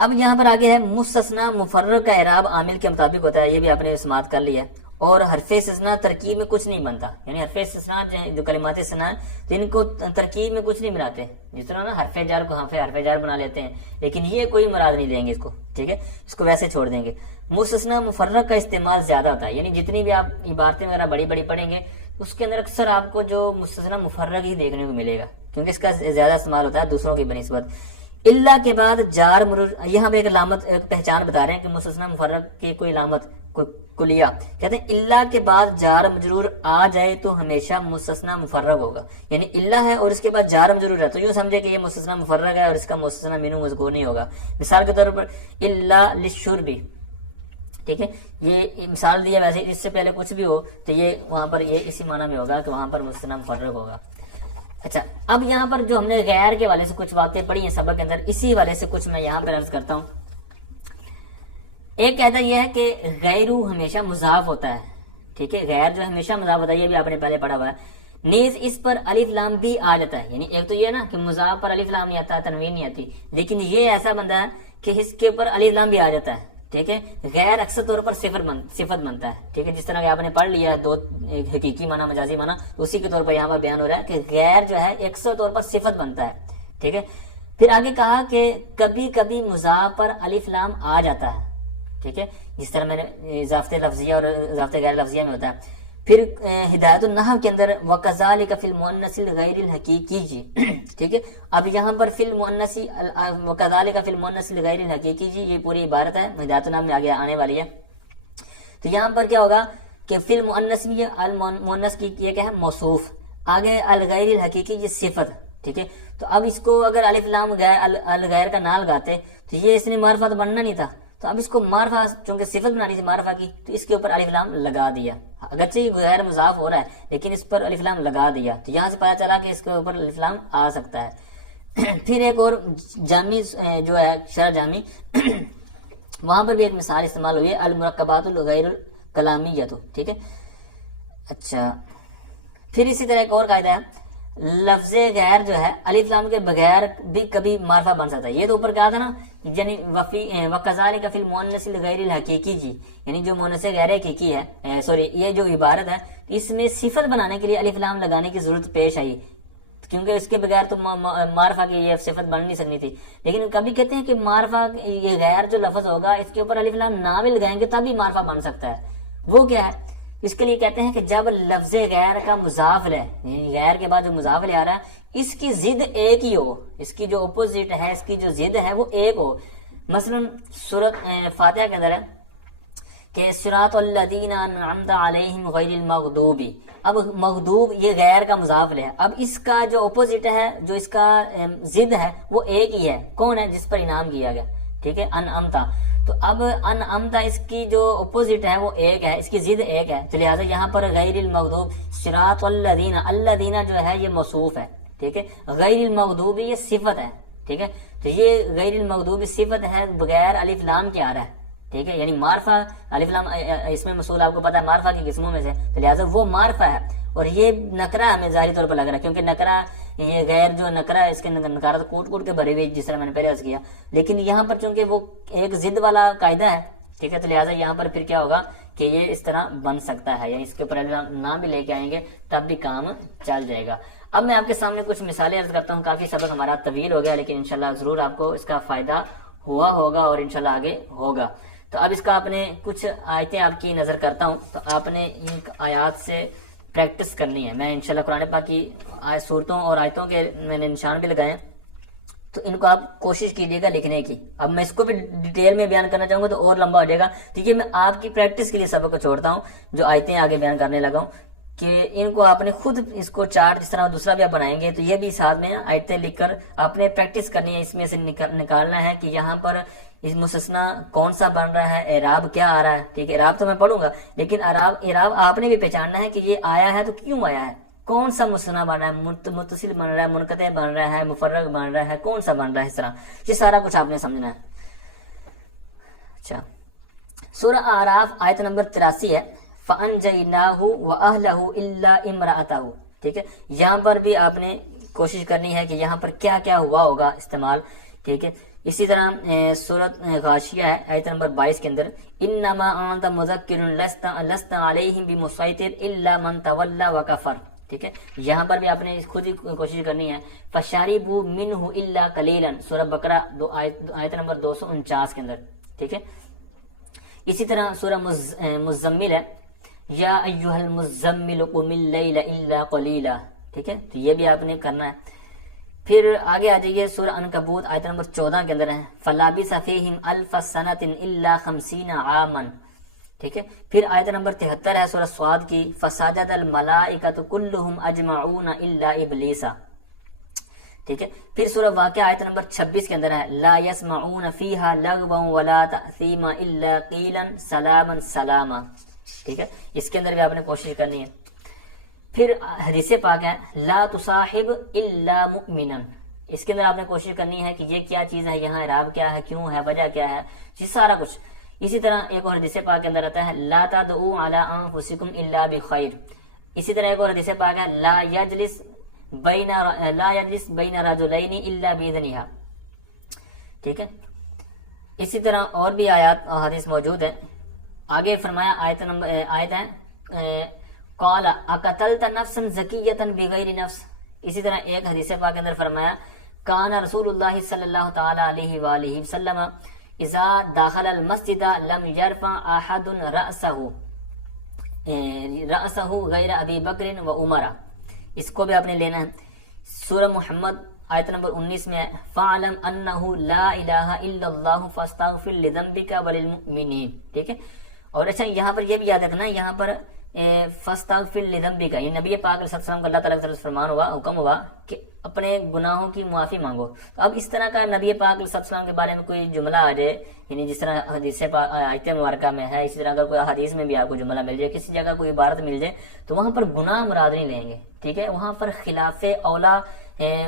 اب یہاں پر آگے ہے مستثنی مفرغ کا اعراب عامل کے مطابق ہوتا ہے، یہ بھی آپ نے سماعت کر لیا ہے، اور حرف استثناء ترکیب میں کچھ نہیں بنتا، یعنی حرف استثناء جو کلمات استثناء تو ان کو ترکیب میں کچھ نہیں بناتے، جس طرح نا حرف جر کو حرف جر بنا لیتے ہیں، لیکن یہ کوئی مراد نہیں دیں گے اس کو، ٹھیک ہے، اس کو ویسے چھوڑ دیں گے۔ مستثنی مفرغ کا استعمال زیادہ ہوتا ہے، یعنی جتنی بھی آپ عبارتیں وغیرہ بڑی بڑی پڑھیں گے اس کے اندر اکثر آپ کو جو مستثنی مفرغ ہی دیکھنے کو ملے گا، کیونکہ اس کا زیادہ استعمال ہوتا ہے دوسروں کی بنسبت۔ اللہ کے بعد جار مجرور، یہاں پہ ایک علامت ایک پہچان بتا رہے ہیں کہ مستثنی مفرغ کی کوئی علامت کوئی کلیہ، کہتے ہیں اللہ کے بعد جار مجرور آ جائے تو ہمیشہ مستثنی مفرغ ہوگا، یعنی اللہ ہے اور اس کے بعد جار مجرور ہے تو یوں سمجھے کہ یہ مستثنی مفرغ ہے اور اس کا مستثنی منہ مذکور نہیں ہوگا۔ مثال کے طور پر اللہ للشرب، ٹھیک ہے، یہ مثال دیا، ویسے اس سے پہلے کچھ بھی ہو تو یہ وہاں پر یہ اسی معنی میں ہوگا کہ وہاں پر مستثنی مفرغ ہوگا۔ اچھا، اب یہاں پر جو ہم نے غیر کے والے سے کچھ باتیں پڑھی ہیں سبق کے اندر، اسی والے سے کچھ میں یہاں پر عرض کرتا ہوں۔ ایک کہتا یہ ہے کہ غیرو ہمیشہ مضاف ہوتا ہے، ٹھیک ہے، غیر جو ہمیشہ مضاف ہوتا ہے، یہ بھی آپ نے پہلے پڑھا ہوا ہے، نیز اس پر الف لام بھی آ جاتا ہے، یعنی ایک تو یہ نا کہ مضاف پر الف لام نہیں آتا، تنوین نہیں آتی، لیکن یہ ایسا بندہ ہے کہ اس کے اوپر الف لام بھی آ جاتا ہے، ٹھیک ہے، غیر اکثر طور پر صفت بنتا ہے، ٹھیک ہے، جس طرح کہ آپ نے پڑھ لیا دو حقیقی معنی مجازی معنی، اسی کے طور پر یہاں پر بیان ہو رہا ہے کہ غیر جو ہے اکثر طور پر صفت بنتا ہے، ٹھیک ہے۔ پھر آگے کہا کہ کبھی کبھی مضاف پر الف لام آ جاتا ہے، ٹھیک ہے، جس طرح میں نے اضافت لفظیہ اور اضافت غیر لفظیہ میں ہوتا ہے۔ پھر ہدایت النحو کے اندر وَكَذَلِكَ فِي الْمُؤَنَّثِ الْغَيْرِ الْحَقِيقِيِّ، ٹھیک ہے، اب یہاں پر فی المؤنث وَكَذَلِكَ فِي الْمُؤَنَّثِ الْغَيْرِ الْحَقِيقِيِّ، یہ پوری عبارت ہے، ہدایت النحو میں آگے آنے والی ہے۔ تو یہاں پر کیا ہوگا کہ فی المؤنث میں المؤنث کی یہ کیا ہے موصوف، آگے الغیر الحقیقی یہ صفت، ٹھیک ہے، تو اب اس کو اگر الف لام الغیر کا نہ لگاتے تو یہ اس نے معرفہ تو بننا نہیں تھا، تو اب اس کو معرفہ چونکہ صفت بنانی تھی معرفہ کی تو اس کے اوپر الف لام لگا دیا، اگرچہ یہ غیر مضاف ہو رہا ہے لیکن اس پر الف لام لگا دیا، تو یہاں سے پتہ چلا کہ اس کے اوپر الف لام آ سکتا ہے۔ پھر ایک اور جامی جو ہے شرح جامی وہاں پر بھی ایک مثال استعمال ہوئی ہے المرکبات الغیر الکلامیۃ، ٹھیک ہے۔ اچھا، پھر اسی طرح ایک اور قاعدہ ہے لفظ غیر جو ہے الف لام کے بغیر بھی کبھی معرفہ بن سکتا ہے، یہ تو اوپر کہا تھا نا، یعنی وَكَذَلِكَ فِي الْمُؤَنَّثِ الْغَيْرِ الْحَقِيقِيِّ، یعنی جو مؤنث غیر حقیقی ہے، سوری یہ جو عبارت ہے اس میں صفت بنانے کے لیے الف لام لگانے کی ضرورت پیش آئی، کیونکہ اس کے بغیر تو معرفہ کی یہ صفت بن نہیں سکتی تھی، لیکن کبھی کہتے ہیں کہ معرفہ یہ غیر جو لفظ ہوگا اس کے اوپر الف لام نہ بھی لگائیں گے تب بھی معرفہ بن سکتا ہے، وہ کیا ہے؟ اس کے لیے کہتے ہیں کہ جب لفظ غیر کا مضاف ہے، یعنی غیر کے بعد جو مضاف آ رہا ہے اس کی ضد ایک ہی ہو، اس کی جو اپوزٹ ہے، اس کی جو ضد ہے وہ ایک ہو، مثلا سورۃ فاتحہ کے اندر ہے کہ صراط الذین انعمت علیہم غیر المغضوب، اب مغضوب یہ غیر کا مضاف ہے، اب اس کا جو اپوزٹ ہے جو اس کا ضد ہے وہ ایک ہی ہے، کون ہے؟ جس پر انعام کیا گیا، ٹھیک ہے، انعمتا، تو اب انعمتا اس کی جو اپوزٹ ہے وہ ایک ہے، اس کی ضد ایک ہے، تو لہٰذا یہاں پر غیر المغضوب صراط الذین، الذین جو ہے یہ موصوف ہے، ٹھیک ہے، غیر المغضوب یہ صفت ہے، ٹھیک ہے، تو یہ غیر المغضوب صفت ہے بغیر الف لام کے آ رہا ہے، ٹھیک ہے، یعنی معرفہ الف لام اس میں مصول آپ کو پتا ہے معرفہ کی قسموں میں سے، تو لہٰذا وہ معرفہ ہے، اور یہ نکرہ ہمیں ظاہری طور پر لگ رہا ہے کیونکہ نکرہ یہ غیر جو نکرہ ہے اس کے نکارت کوٹ کوٹ کے بھرے ہوئے جس طرح میں نے پہلے عرض کیا، لیکن یہاں پر چونکہ وہ ایک ضد والا قاعدہ ہے، ٹھیک ہے، تو لہٰذا یہاں پر پھر کیا ہوگا کہ یہ اس طرح بن سکتا ہے، یعنی اس کے اوپر نام بھی لے کے آئیں گے تب بھی کام چل جائے گا۔ اب میں آپ کے سامنے کچھ مثالیں عرض کرتا ہوں. کافی سبق ہمارا طویل ہو گیا لیکن انشاءاللہ ضرور آپ کو اس کا فائدہ ہوا ہوگا اور انشاءاللہ آگے ہوگا. تو اب اس کا آپ نے کچھ آیتیں آپ کی نظر کرتا ہوں, تو آپ نے ان آیات سے پریکٹس کرنی ہے. میں انشاءاللہ قرآن پاک کی صورتوں اور آیتوں کے میں نے نشان بھی لگائے ہیں, تو ان کو آپ کوشش کیجیے گا لکھنے کی. اب میں اس کو بھی ڈیٹیل میں بیان کرنا چاہوں گا تو اور لمبا ہو جائے گا, ٹھیک ہے. میں آپ کی پریکٹس کے لیے سبق کو چھوڑتا ہوں, جو آیتیں آگے بیان کرنے لگا ہوں, کہ ان کو آپ نے خود اس کو چارٹ جس طرح دوسرا بھی آپ بنائیں گے تو یہ بھی ساتھ میں آیتیں لکھ کر آپ نے پریکٹس کرنی ہے. اس میں سے نکالنا ہے کہ یہاں پر اس مستثنا کون سا بن رہا ہے, اعراب کیا آ رہا ہے, ٹھیک ہے. اعراب تو میں پڑھوں گا لیکن اعراب آپ نے بھی پہچاننا ہے کہ یہ آیا ہے تو کیوں آیا ہے, کون سا مستثنا بن رہا ہے, متصل بن رہا ہے, منقطع بن رہا ہے, مفرق بن رہا ہے, کون سا بن رہا ہے, اس طرح یہ سارا کچھ آپ نے سمجھنا ہے. اچھا, سورہ اعراف آیت نمبر 83 ہے. فَأَنْجَيْنَاهُ وَأَهْلَهُ إِلَّا إِمْرَأَتَهُ, ٹھیک ہے. یہاں پر بھی آپ نے کوشش کرنی ہے کہ یہاں پر کیا کیا ہوا ہوگا استعمال, ٹھیک ہے. اسی طرح سورۃ غاشیہ ہے آیت نمبر 22 کے اندر, انما انت مذکر لست علیہم بمسیطر الا من تولى وکفر, ٹھیک ہے. یہاں پر بھی آپ نے خود ہی کوشش کرنی ہے. فشاربوا منه الا قلیلا, سورہ بقرہ آیت نمبر 249 کے اندر, ٹھیک ہے. اسی طرح سورہ مزمل ہے, یا ایھا المزمل قم اللیل الا قلیلا, ٹھیک ہے. تو یہ بھی آپ نے کرنا ہے. پھر آگے آ جائیے سورہ عنکبوت آیت نمبر 14 کے اندر ہے, فلابث فیہم الف سنۃ الا 50 عاما, ٹھیک ہے. پھر آیت نمبر 73 ہے سورہ صاد کی, فسجد الملائکۃ کلھم اجمعون الا ابلیس, ٹھیک ہے. پھر سورہ واقعہ آیت نمبر 26 کے اندر ہے, لا يسمعون فیہا لغوا ولا تأثیما الا قیلا سلاما سلاما, ٹھیک ہے. اس کے اندر بھی آپ نے کوشش کرنی ہے. پھر حدیث پاک ہے, لا تصاحب الا مؤمنا, اس کے اندر آپ نے کوشش کرنی ہے کہ یہ کیا چیز ہے, یہاں اعراب کیا ہے, کیوں ہے, وجہ کیا ہے, یہ سارا کچھ. اسی طرح ایک اور حدیث پاک کے اندر آتا ہے, لا تدعوا علی انفسکم الا بخیر. اسی طرح ایک اور حدیث پاک ہے, لا یجلس بین رجلین الا باذنها, ٹھیک ہے. اسی طرح اور بھی آیات اور حدیث موجود ہیں. آگے فرمایا آیت ہے, قال اقتلت نفسا زکیۃ بغیر نفس. اسی طرح ایک حدیث پاک کے اندر فرمایا, کان رسول اللہ صلی اللہ تعالی علیہ وآلہ وسلم اذا داخل المسجد لم يرفع احد رأسه غیر ابی بکر و عمر. اس کو بھی آپ نے لینا ہے. سورہ محمد آیت نمبر 19 میں, فَعْلَمْ أَنَّهُ لَا إِلَهَ إِلَّا اللَّهُ فَاسْتَغْفِرْ لِذَنبِكَ وَلِلْمُؤْمِنِينَ, ٹھیک ہے. اور اچھا یہاں پر یہ بھی یاد رکھنا, یہاں پر فَاسْتَغْفِرْ لِذَنبِكَ, یہ نبی پاک علیہ السلام کا اللہ تعالیٰ کی طرف سے فرمان ہوا, حکم ہوا کہ اپنے گناہوں کی معافی مانگو. تو اب اس طرح کا نبی پاک علیہ السلام کے بارے میں کوئی جملہ آ جائے, یعنی جس طرح حدیث آیت مبارکہ میں ہے, اسی طرح اگر کوئی حدیث میں بھی آپ کو جملہ مل جائے, کسی جگہ کوئی عبارت مل جائے, تو وہاں پر گناہ مراد نہیں لیں گے, ٹھیک ہے. وہاں پر خلاف اولا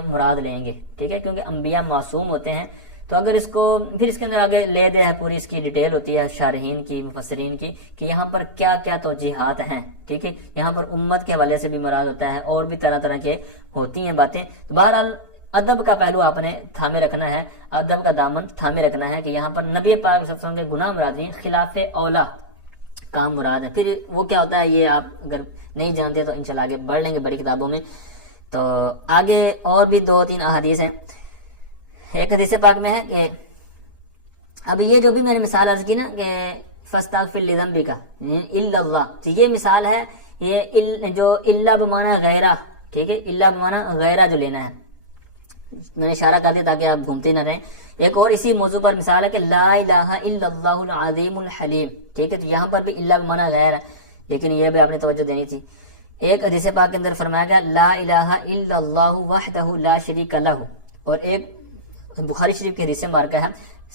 مراد لیں گے, ٹھیک ہے, کیونکہ انبیاء معصوم ہوتے ہیں. تو اگر اس کو پھر اس کے اندر آگے لے دے ہے, پوری اس کی ڈیٹیل ہوتی ہے شارحین کی, مفسرین کی, کہ یہاں پر کیا کیا توجیحات ہیں, ٹھیک ہے. یہاں پر امت کے حوالے سے بھی مراد ہوتا ہے, اور بھی طرح طرح کے ہوتی ہیں باتیں. تو بہرحال ادب کا پہلو آپ نے تھامے رکھنا ہے, ادب کا دامن تھامے رکھنا ہے, کہ یہاں پر نبی پاک صلی اللہ علیہ وسلم کے گناہ مراد نہیں, خلاف اولا کام مراد ہے. پھر وہ کیا ہوتا ہے یہ آپ اگر نہیں جانتے تو انشاءاللہ آگے بڑھ لیں گے بڑی کتابوں میں. تو آگے اور بھی 2-3 احادیث ہیں. ایک حدیث پاک میں ہے کہ اب یہ جو بھی میں نے مثال عرض کی نا, کہ فاستغفر لذنبک الا اللہ, تو یہ مثال ہے, یہ جو الا بمعنی غیرہ, ٹھیک ہے, الا بمعنی غیرہ جو لینا ہے, میں نے اشارہ کر دیا تاکہ آپ گھومتے نہ رہیں. ایک اور اسی موضوع پر مثال ہے کہ لا الہ الا اللہ العظیم الحلیم, ٹھیک ہے. تو یہاں پر بھی الا بمعنی غیر ہے, لیکن یہ بھی آپ نے توجہ دینی تھی. ایک حدیث پاک کے اندر فرمایا گیا, لا الہ الا اللہ وحدہ لا شریک لہ. اور ایک بخاری شریف کی حدیث مبارکہ ہے,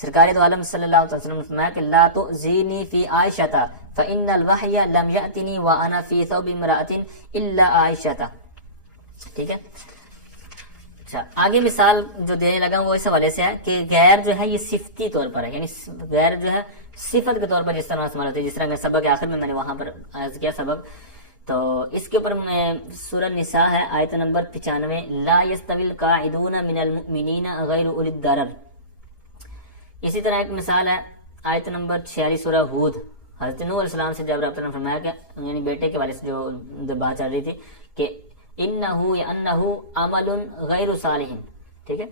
سرکار دو عالم صلی اللہ علیہ وسلم نے فرمایا کہ لا تؤذینی فی عائشہ فإن الوحی لم یأتنی وانا فی ثوب امرأۃ الا عائشہ, ٹھیک ہے. اچھا, آگے مثال جو دینے لگا وہ اس حوالے سے ہے کہ غیر جو ہے یہ صفتی طور پر ہے, یعنی غیر جو ہے صفت کے طور پر جس طرح استعمال ہوتی ہے, جس طرح میں سبق آخر میں نے وہاں پر عرض کیا سبق. تو اس کے اوپر سورہ نساء ہے آیت نمبر 95, لا یستوی القاعدون من المؤمنین غیر اولی الضرر. اسی طرح ایک مثال ہے آیت نمبر 46 سورہ ہود, حضرت نوح علیہ السلام سے جب رب نے فرمایا کہ یعنی بیٹے کے والے سے جو بات چل رہی تھی کہ انہو یا انہو عمل غیر صالح. ٹھیک ہے.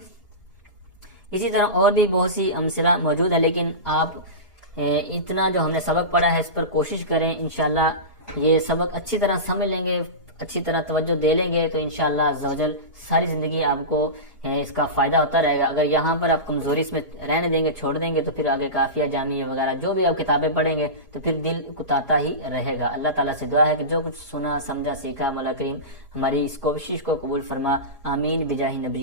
اسی طرح اور بھی بہت سی امثلہ موجود ہے، لیکن آپ اتنا جو ہم نے سبق پڑھا ہے اس پر کوشش کریں. انشاءاللہ یہ سبق اچھی طرح سمجھ لیں گے، اچھی طرح توجہ دے لیں گے تو انشاءاللہ عز و جل ساری زندگی آپ کو اس کا فائدہ ہوتا رہے گا. اگر یہاں پر آپ کمزوری اس میں رہنے دیں گے، چھوڑ دیں گے، تو پھر آگے کافیہ جامعہ وغیرہ جو بھی آپ کتابیں پڑھیں گے تو پھر دل کتاتا ہی رہے گا. اللہ تعالیٰ سے دعا ہے کہ جو کچھ سنا سمجھا سیکھا مولا کریم ہماری اس کوشش کو قبول فرما. آمین بجاہ نبی.